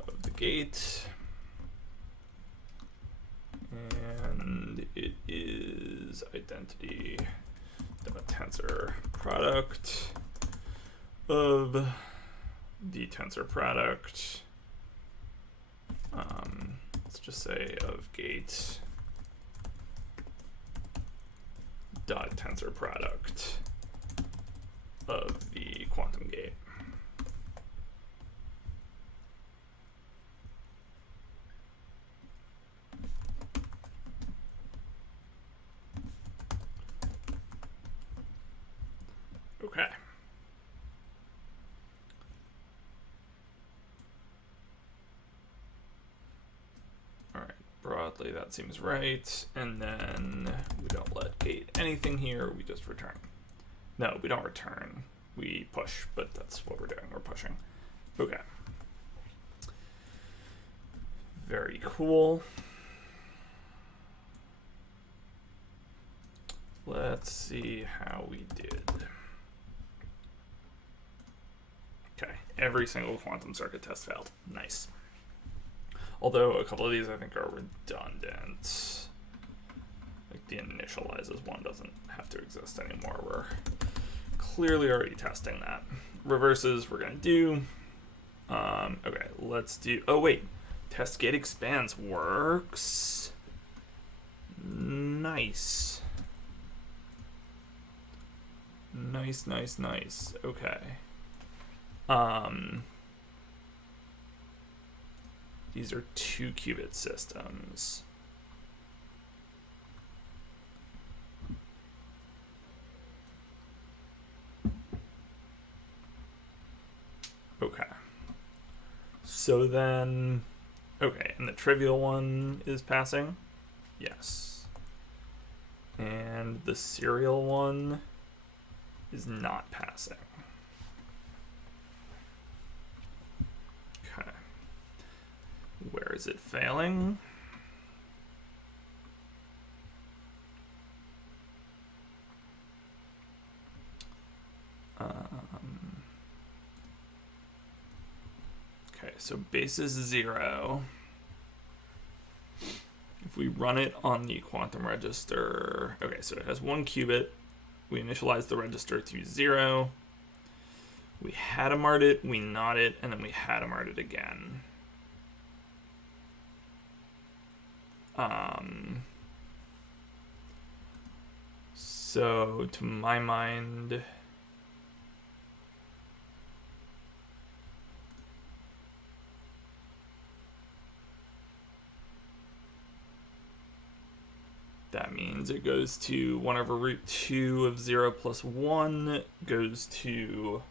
of the gate. And it is identity dot tensor product of the tensor product. Let's just say of gate dot tensor product of the quantum gate. Okay. All right, broadly that seems right. And then we don't let gate anything here, we just return. No, we don't return, we push, but that's what we're doing, we're pushing. Okay. Very cool. Let's see how we did. Okay, every single quantum circuit test failed. Nice. Although a couple of these I think are redundant. Like the initializes one doesn't have to exist anymore. We're clearly already testing that. Reverses we're gonna do. Okay, let's do. Oh wait, test gate expands works. Nice. Nice. Okay. These are 2-qubit systems. Okay. So then, okay, and the trivial one is passing? Yes. And the serial one is not passing. Okay. Where is it failing? Okay, so base is 0. If we run it on the quantum register, okay, so it has 1 qubit. We initialize the register to 0. We Hadamard it, we NOT it, and then we Hadamard it again. So to my mind, that means it goes to 1 over root 2 of 0 plus 1 goes to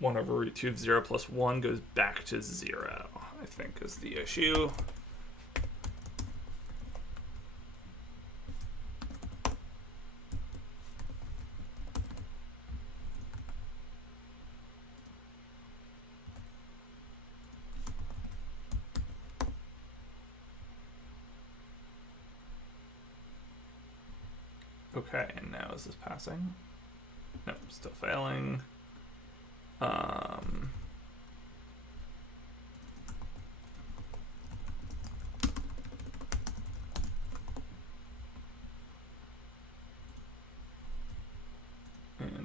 1 over root 2 of 0 plus 1 goes back to 0, I think is the issue. Okay, and now is this passing? Nope, still failing. And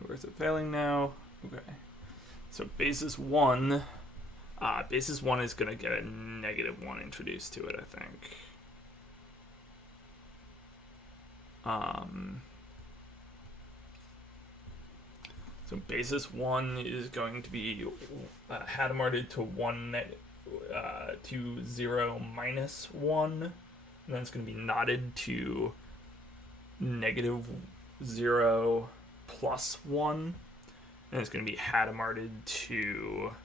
where's it failing now? Okay. So basis 1. Basis 1 is going to get a -1 introduced to it, I think. So basis 1 is going to be Hadamarded to 0 minus 1, and then it's going to be knotted to -0 plus 1, and it's going to be Hadamarded to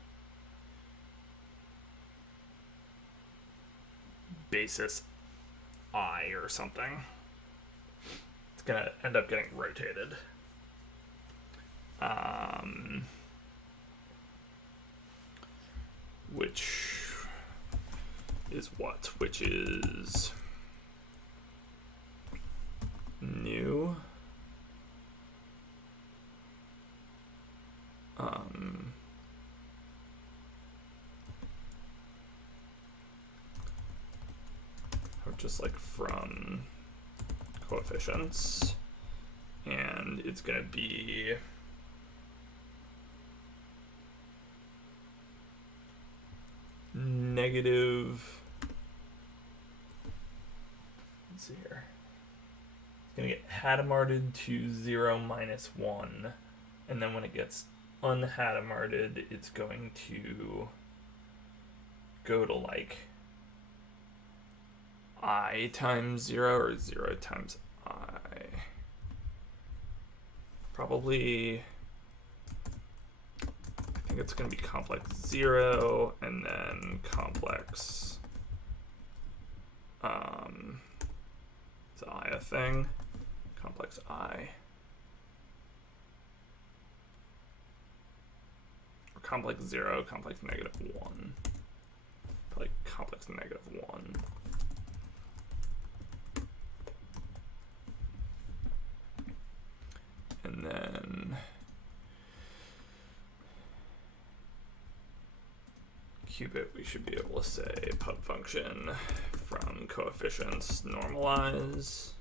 basis I or something. It's going to end up getting rotated. Which is what? Which is new. Or just like from coefficients, and it's going to be negative, let's see here, it's going to get Hadamarded to 0 minus 1, and then when it gets unHadamarded, it's going to go to like I times 0 or 0 times I. Probably, I think it's going to be complex 0 and then complex, is I a thing? Complex I. Or complex 0, complex -1. Probably complex -1. And then qubit, we should be able to say pub function from coefficients normalize.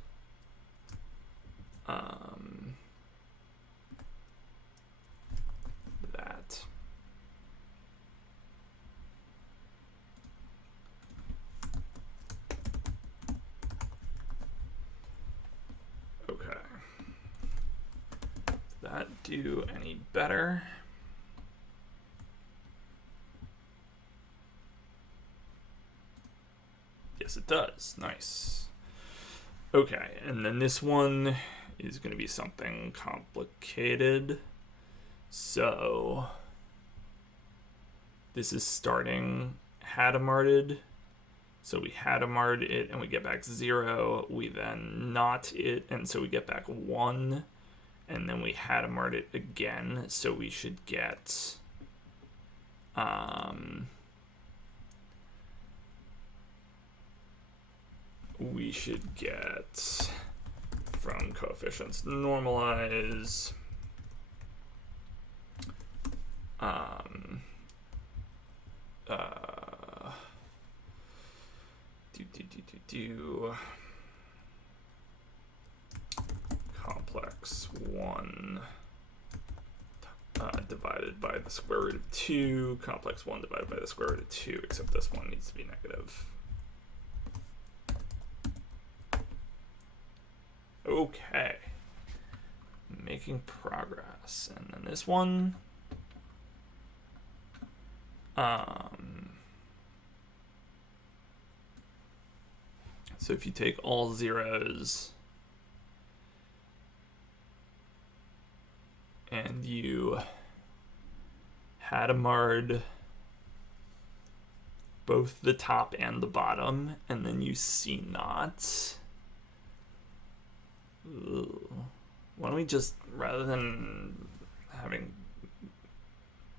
that do any better? Yes, it does. Nice. Okay, and then this one is going to be something complicated. So this is starting Hadamarted. So we Hadamard it and we get back 0. We then not it, and so we get back 1. And then we Hadamard it again, so we should get from coefficients normalize complex 1 divided by the square root of 2, complex 1 divided by the square root of 2, except this one needs to be negative. Okay. Making progress. And then this one. So if you take all zeros and you Hadamard both the top and the bottom, and then you C naught. Ooh. Why don't we just, rather than having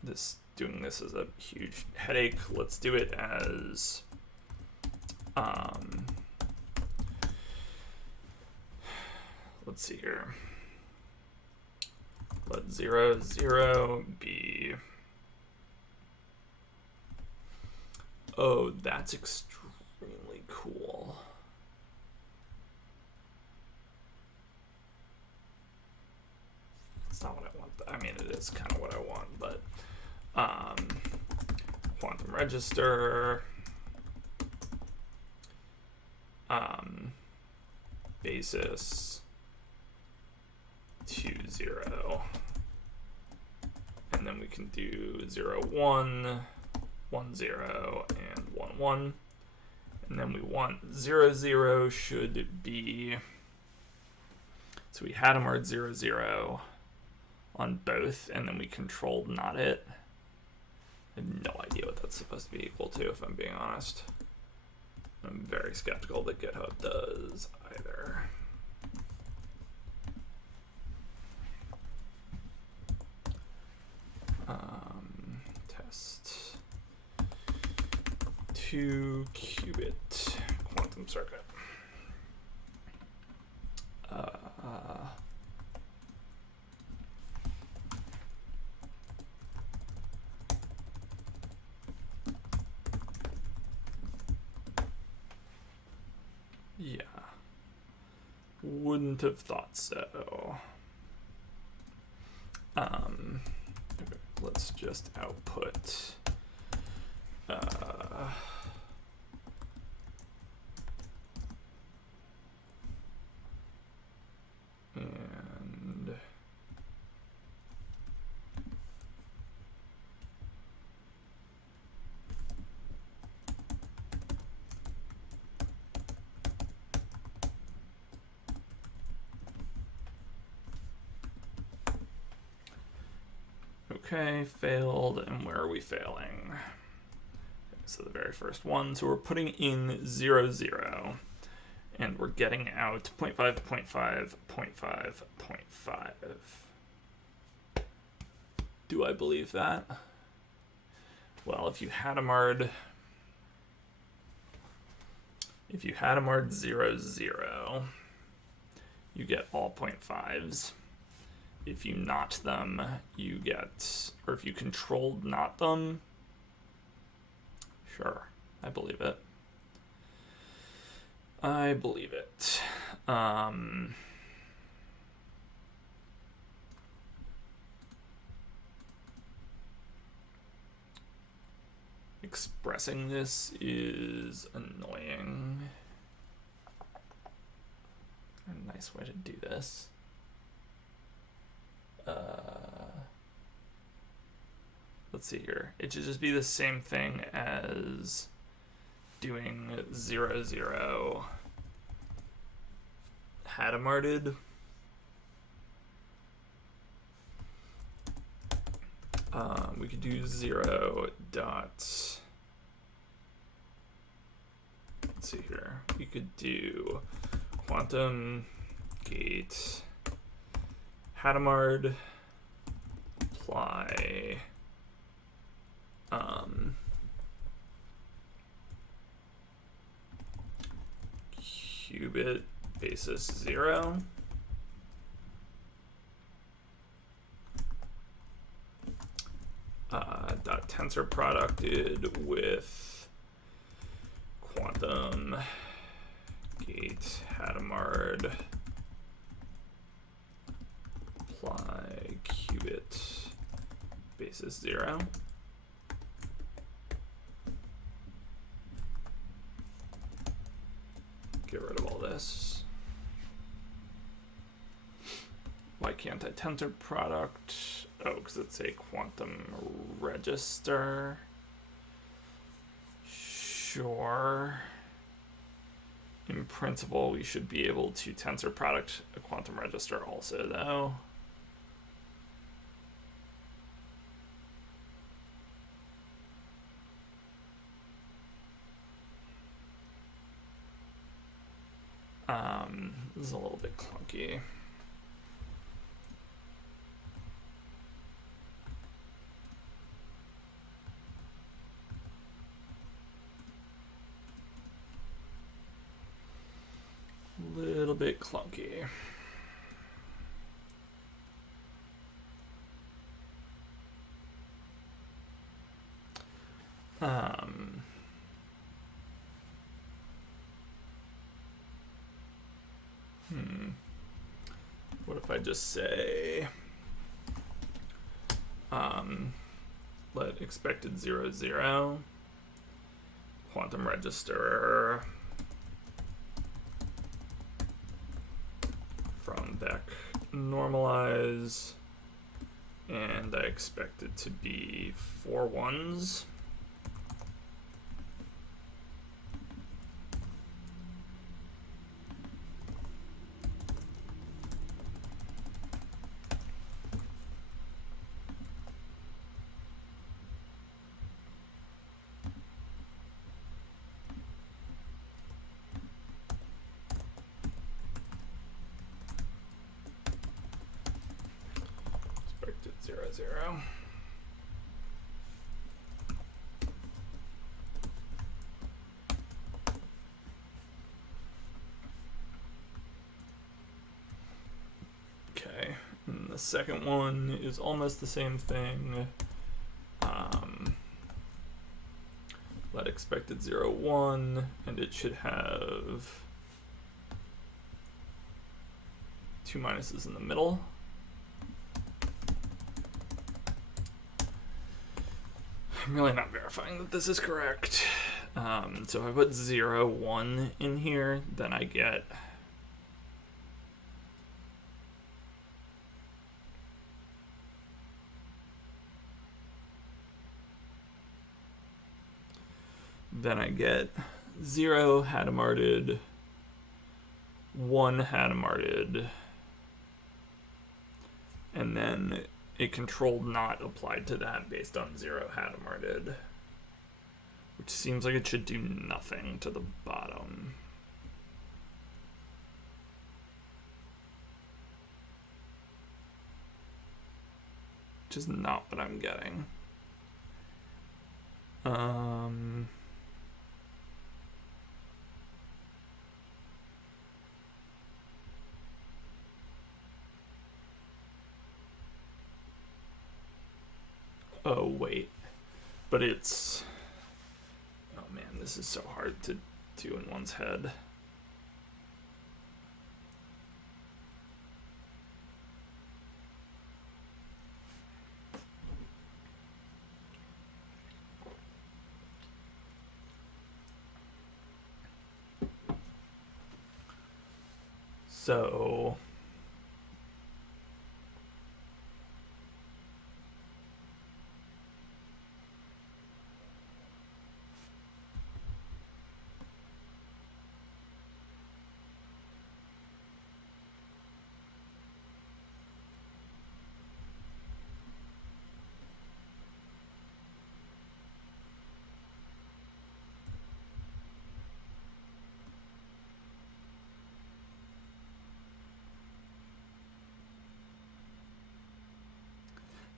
this, doing this as a huge headache, let's do it as let's see here. Let 0, 0 be. Oh, that's extremely cool. It's not what I want. I mean, it is kind of what I want, but quantum register, basis 2, 0, and then we can do 0, 1, 1, 0, and 1, 1, and then we want 0, 0 should be, so we Hadamard 0, 0 on both, and then we controlled not it. I have no idea what that's supposed to be equal to, if I'm being honest. I'm very skeptical that GitHub does either. Test 2-qubit quantum circuit. Yeah. Wouldn't have thought so. Okay, let's just output and okay, failed, and where are we failing? Okay, so the very first one, so we're putting in 0, 0, and we're getting out 0.5, 0.5, 0.5, 0.5. Do I believe that? Well, if you Hadamard 0, 0, you get all 0.5s. If you not them, you get, or if you controlled not them, sure, I believe it. I believe it. Expressing this is annoying. A nice way to do this. let's see here. It should just be the same thing as doing 0, 0 Hadamarted. We could do 0 dot. Let's see here. We could do quantum gate Hadamard apply qubit basis 0. Dot tensor producted with quantum gate Hadamard apply qubit basis 0. Get rid of all this. Why can't I tensor product? Oh, because it's a quantum register. Sure. In principle, we should be able to tensor product a quantum register also, though. This is a little bit clunky. Little bit clunky. What if I just say let expected 0, 0 quantum register from Beck normalize, and I expect it to be 4 1s. Expected 0, 0. Okay, and the second one is almost the same thing. Let expected 0, 1, and it should have 2 minuses in the middle. I'm really not verifying that this is correct. So if I put 0, 1 in here, then I get then I get 0 Hadamarded, 1 Hadamarded, and then a controlled knot applied to that based on 0 Hadamarded, which seems like it should do nothing to the bottom. Which is not what I'm getting. Oh, wait. But it's... Oh, man, this is so hard to do in one's head. So...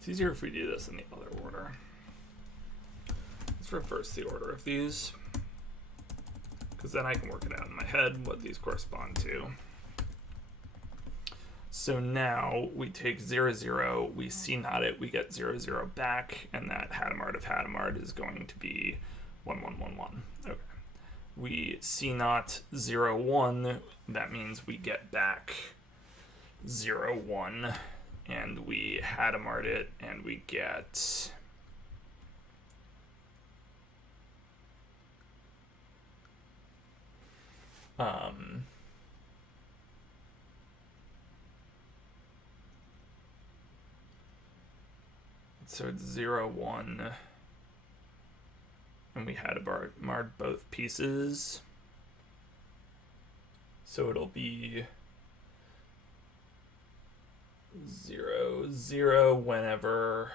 It's easier if we do this in the other order. Let's reverse the order of these, because then I can work it out in my head what these correspond to. So now we take 0, 0, we C0 it, we get 0, 0 back, and that Hadamard of Hadamard is going to be 1, 1, 1, 1. Okay. We C0, 0, 1, that means we get back 0, 1, and we Hadamard it, and we get so it's 0, 1, and we Hadamard both pieces, so it'll be 0, 0 whenever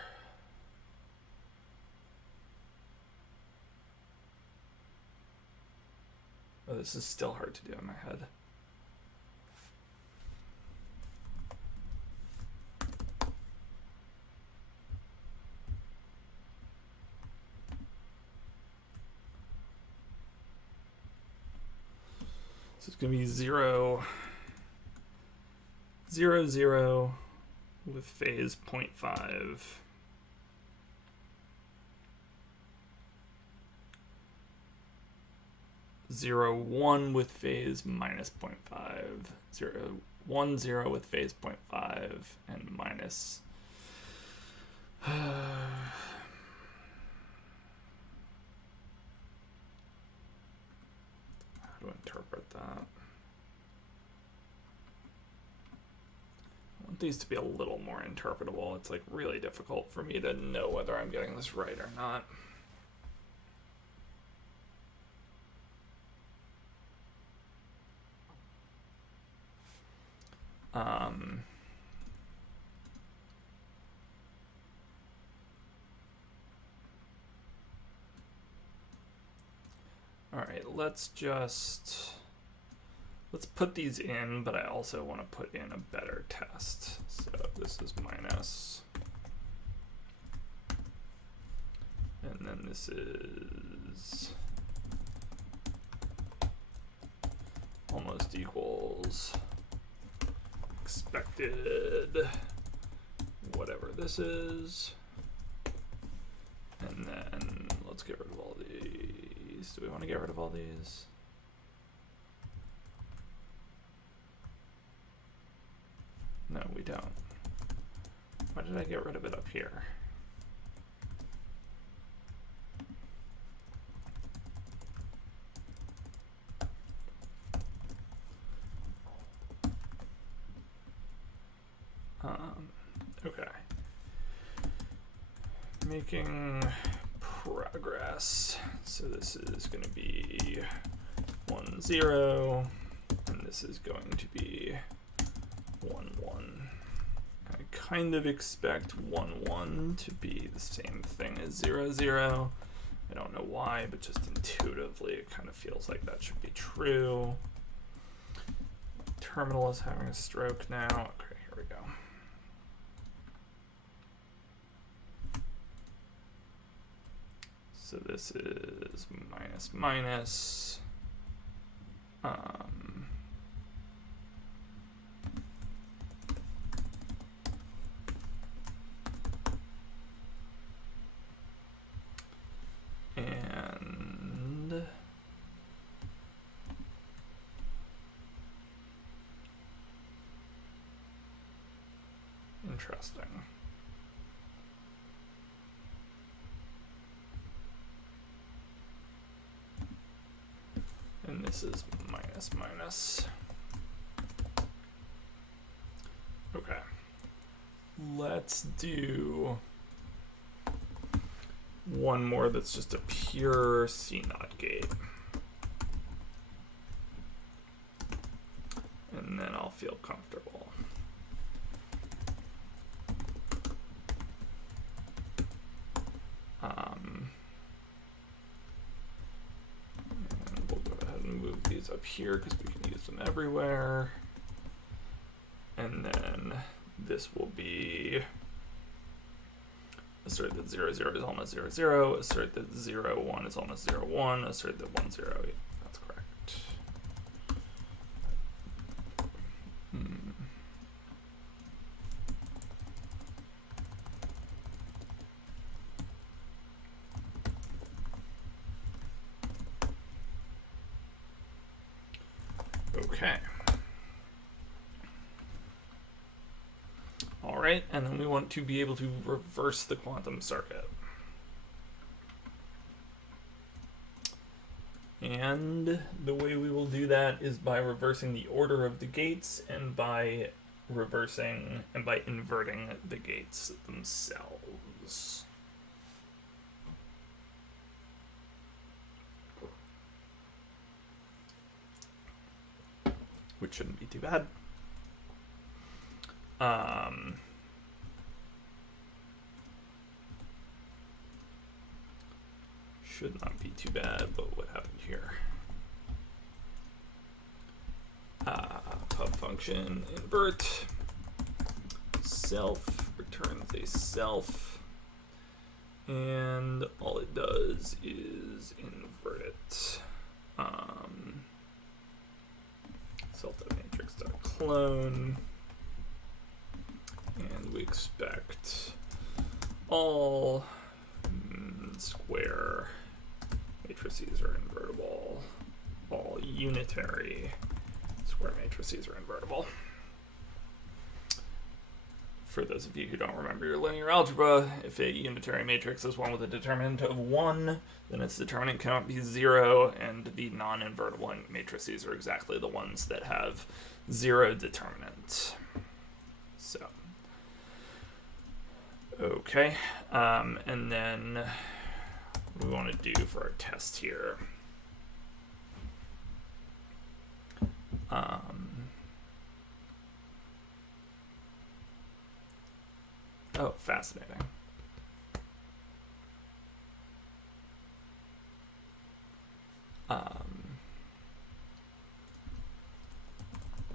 oh, this is still hard to do in my head. So it's going to be 0, 0, 0 with phase 0.5. 0, 1 with phase minus 0.5. 0, 1, 0 with phase 0.5 and minus. How do I interpret that? I want these to be a little more interpretable. It's like really difficult for me to know whether I'm getting this right or not. All right, let's put these in, but I also want to put in a better test. So this is minus, and then this is almost equals expected whatever this is, and then let's get rid of all these. Do we want to get rid of all these? No, we don't. Why did I get rid of it up here? Okay. Making progress. So this is going to be 1, 0, and this is going to be 1, 1. I kind of expect 1, 1 to be the same thing as 0, 0. I don't know why, but just intuitively it kind of feels like that should be true. Terminal is having a stroke now. Okay, here we go. So this is minus, minus. And interesting. And this is minus, minus. Okay. Let's do one more that's just a pure C0 gate. And then I'll feel comfortable. And we'll go ahead and move these up here because we can use them everywhere. And then this will be assert that 0, 0 is almost 0, 0, assert that 0, 1 is almost 0, 1, assert that 1, 0, yeah, that's correct. Okay. All right, and then we want to be able to reverse the quantum circuit. And the way we will do that is by reversing the order of the gates and by inverting the gates themselves. Which shouldn't be too bad. Should not be too bad, but what happened here? Pub function invert self returns a self, and all it does is invert it. Self.matrix.clone, and we expect all square matrices are invertible. All unitary square matrices are invertible. For those of you who don't remember your linear algebra, if a unitary matrix is one with a determinant of 1, then its determinant cannot be 0, and the non-invertible matrices are exactly the ones that have 0 determinant. So, okay, and then what we want to do for our test here. Oh, fascinating.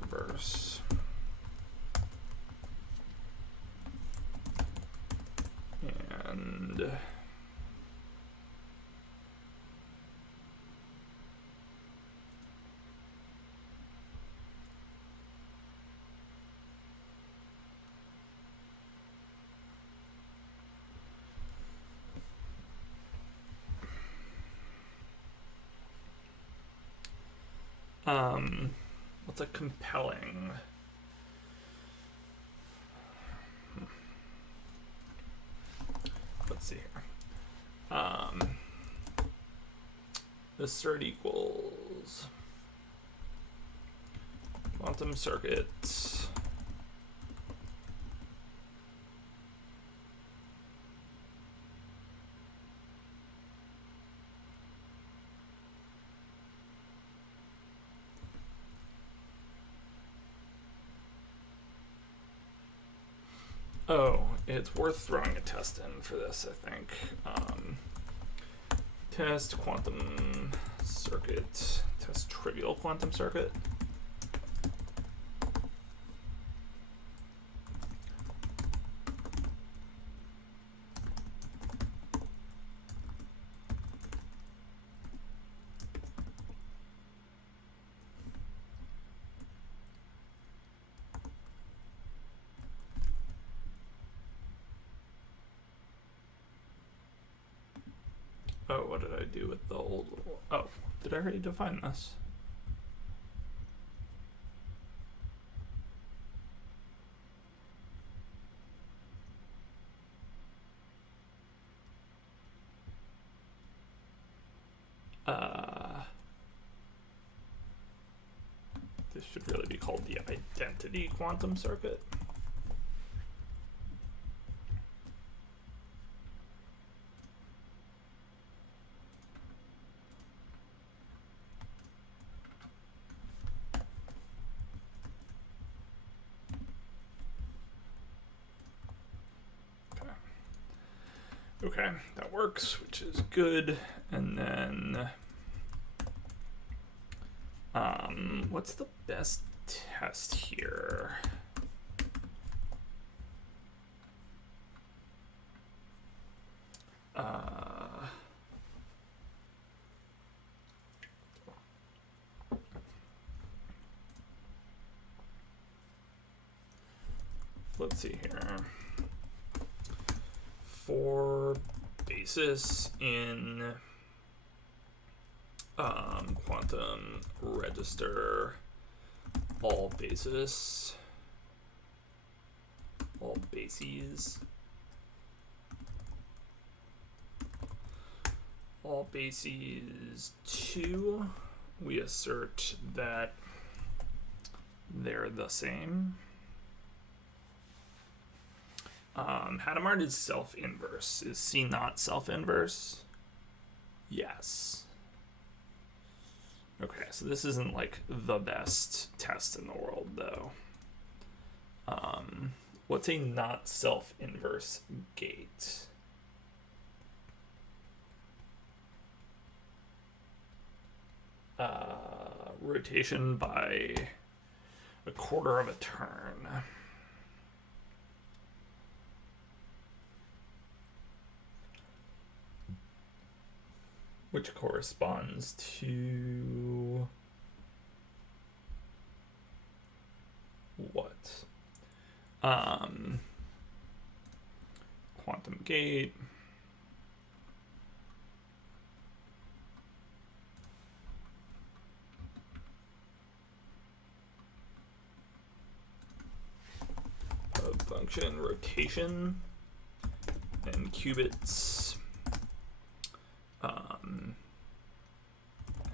Reverse. And what's a compelling? Let's see here. Assert equals quantum circuit it's worth throwing a test in for this, I think. Test quantum circuit, test trivial quantum circuit. Oh, what did I do with the old? Oh, did I already define this? This should really be called the identity quantum circuit. Okay, that works, which is good. And then, what's the best test here? let's see here. For basis in quantum register, all bases, all bases, all bases 2, we assert that they're the same. Hadamard is self-inverse. Is C not self-inverse? Yes. Okay, so this isn't like the best test in the world, though. What's a not self-inverse gate? Rotation by a quarter of a turn. Which corresponds to what? Quantum gate. Of function rotation and qubits.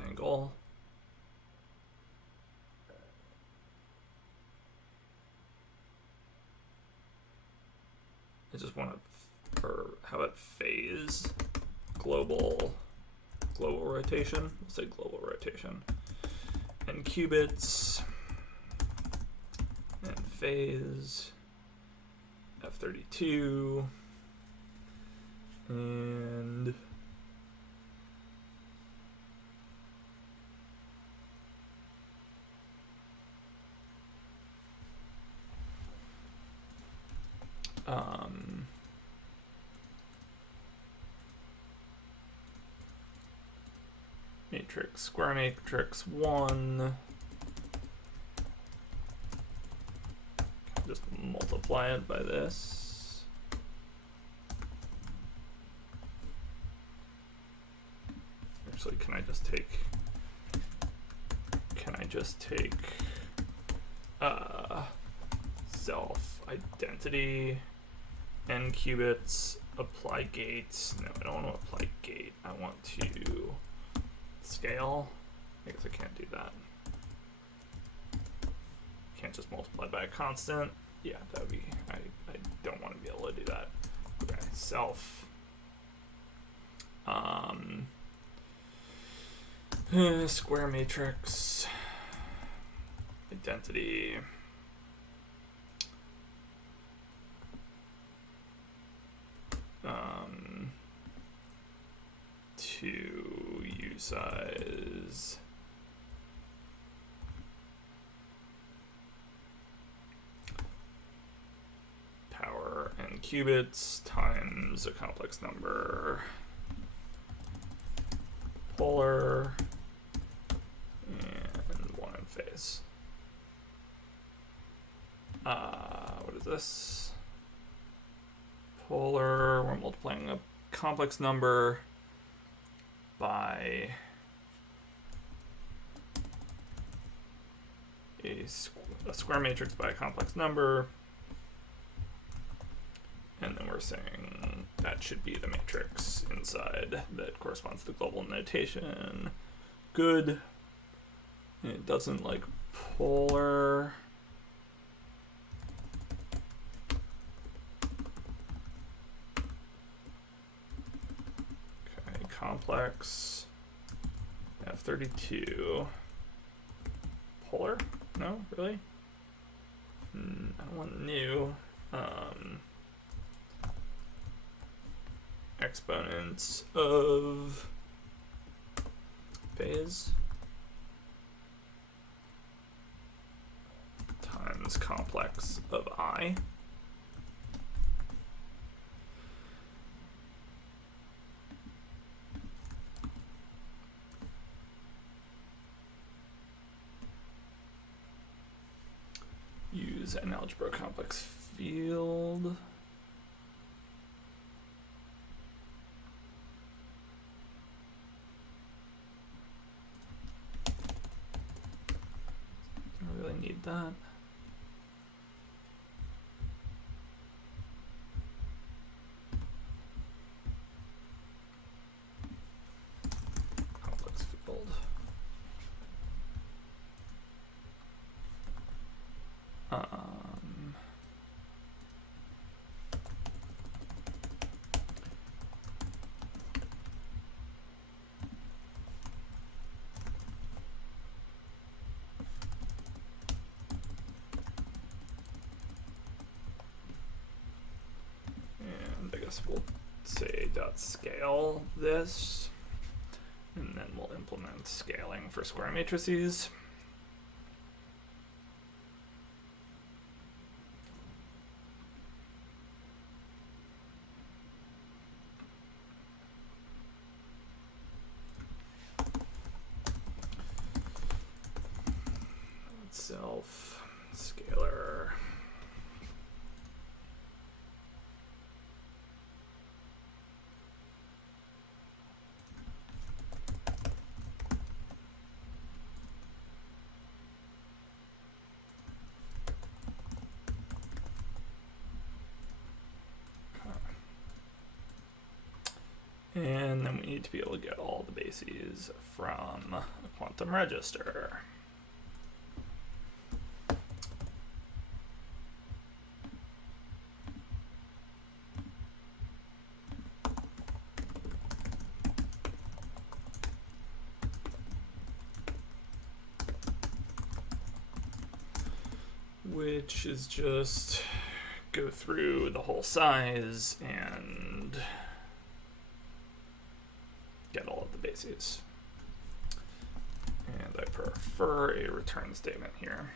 Angle. I just want to, or how about phase? Global rotation. We'll say global rotation. And qubits. And phase. F32. And matrix, square matrix 1. Just multiply it by this. Actually, can I just take self identity n qubits, apply gates. No, I don't want to apply gate. I want to scale. I guess I can't do that. Can't just multiply by a constant. Yeah, that would be, I don't want to be able to do that. Okay, self. Square matrix. Identity. To U size. Power and qubits times a complex number. Polar. And 1 in phase. What is this? Polar, we're multiplying a complex number by a square matrix by a complex number. And then we're saying that should be the matrix inside that corresponds to the global notation. Good. And it doesn't like polar. Okay, complex. F32. Polar? No, really? I don't want new. Exponents of phase times complex of I. Use use an algebra complex field. I really need that. Complex field. And I guess we'll say dot scale this, and then we'll implement scaling for square matrices. Self scalar. And then we need to be able to get all the bases from a quantum register. Which is just go through the whole size and get all of the bases. And I prefer a return statement here.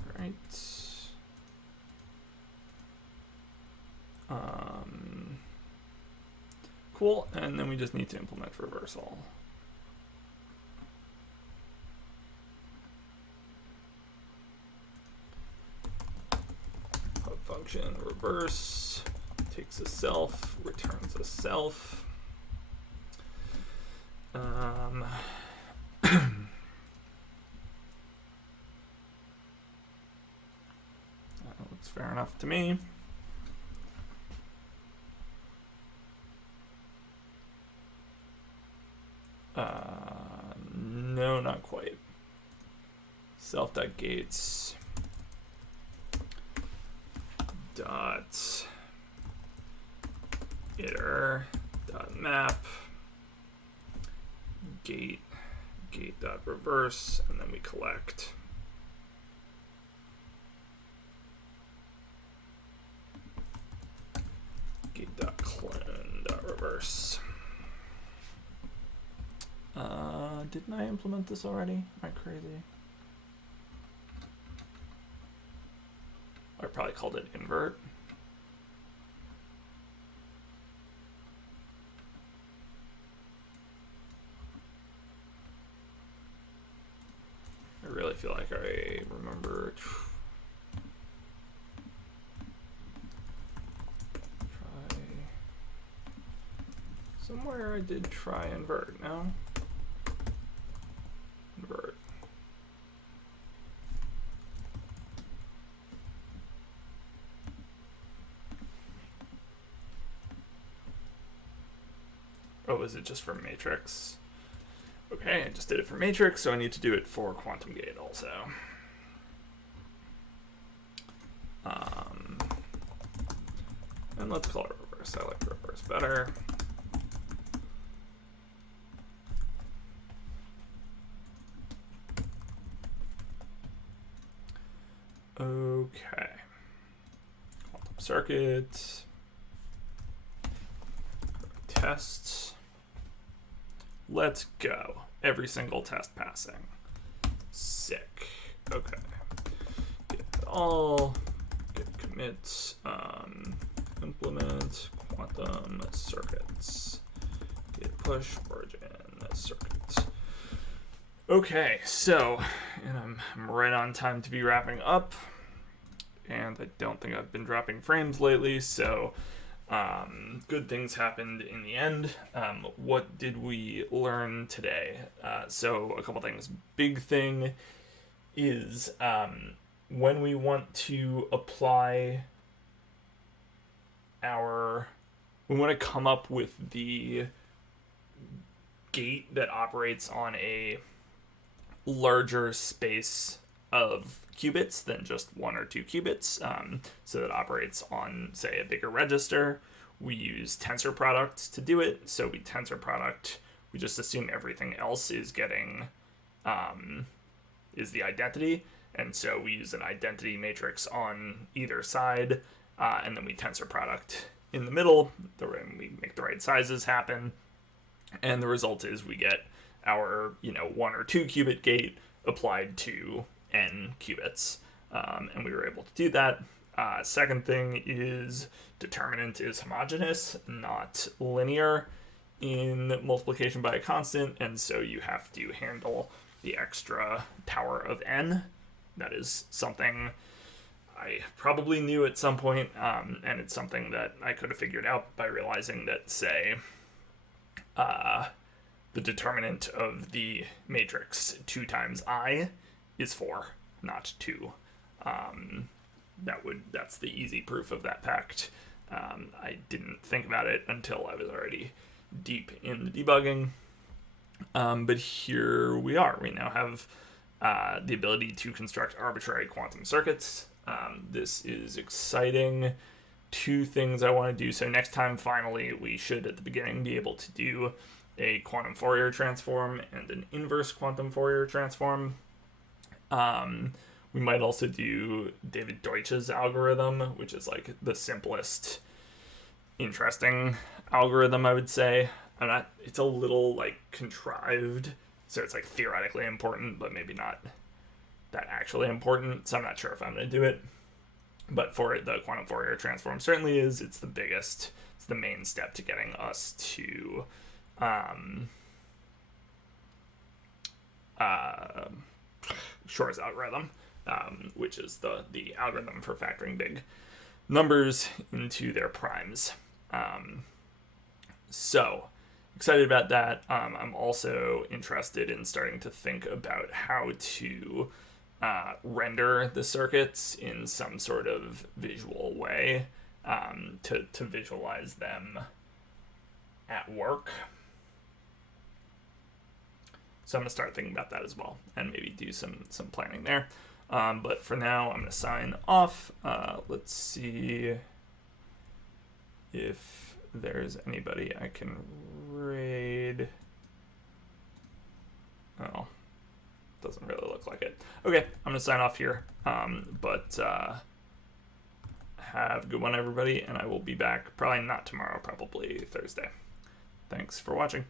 All right. Cool, and then we just need to implement reversal. Function reverse takes a self, returns a self. That looks fair enough to me. No, not quite. Self.gates dot iter dot map gate dot reverse, and then we collect. Gate dot clone dot reverse. Didn't I implement this already? Am I crazy? I probably called it invert. I really feel like I remember. Somewhere I did try invert, no? Invert. Oh, is it just for matrix? Okay, I just did it for matrix, so I need to do it for quantum gate also. And let's call it reverse. I like reverse better. Okay. Quantum circuit. Tests. Let's go. Every single test passing. Sick. Okay. Get all. Get commits. Implement quantum circuits. Git push origin circuits. Okay, so and I'm right on time to be wrapping up. And I don't think I've been dropping frames lately, so good things happened in the end. What did we learn today? So a couple things. Big thing is when we want to apply we want to come up with the gate that operates on a larger space of qubits than just 1 or 2 qubits. So that operates on, say, a bigger register. We use tensor products to do it. So we tensor product. We just assume everything else is getting is the identity, and so we use an identity matrix on either side, and then we tensor product in the middle. We make the right sizes happen, and the result is we get our 1 or 2 qubit gate applied to n qubits, and we were able to do that. Second thing is determinant is homogeneous, not linear in multiplication by a constant, and so you have to handle the extra power of n. That is something I probably knew at some point, and it's something that I could have figured out by realizing that, say, the determinant of the matrix 2 times I is 4, not 2. That's the easy proof of that fact. I didn't think about it until I was already deep in the debugging. But here we are. We now have the ability to construct arbitrary quantum circuits. This is exciting. 2 things I want to do. So next time, finally, we should, at the beginning, be able to do a quantum Fourier transform and an inverse quantum Fourier transform. We might also do David Deutsch's algorithm, which is like the simplest, interesting algorithm, I would say. It's a little like contrived, so it's like theoretically important, but maybe not that actually important. So I'm not sure if I'm going to do it. But for the quantum Fourier transform certainly is. It's the biggest. It's the main step to getting us to Shor's algorithm, which is the algorithm for factoring big numbers into their primes. So excited about that. I'm also interested in starting to think about how to render the circuits in some sort of visual way, to visualize them at work. So I'm going to start thinking about that as well, and maybe do some planning there. But for now, I'm going to sign off. Let's see if there's anybody I can raid. Oh, doesn't really look like it. Okay, I'm going to sign off here. But have a good one, everybody, and I will be back probably not tomorrow, probably Thursday. Thanks for watching.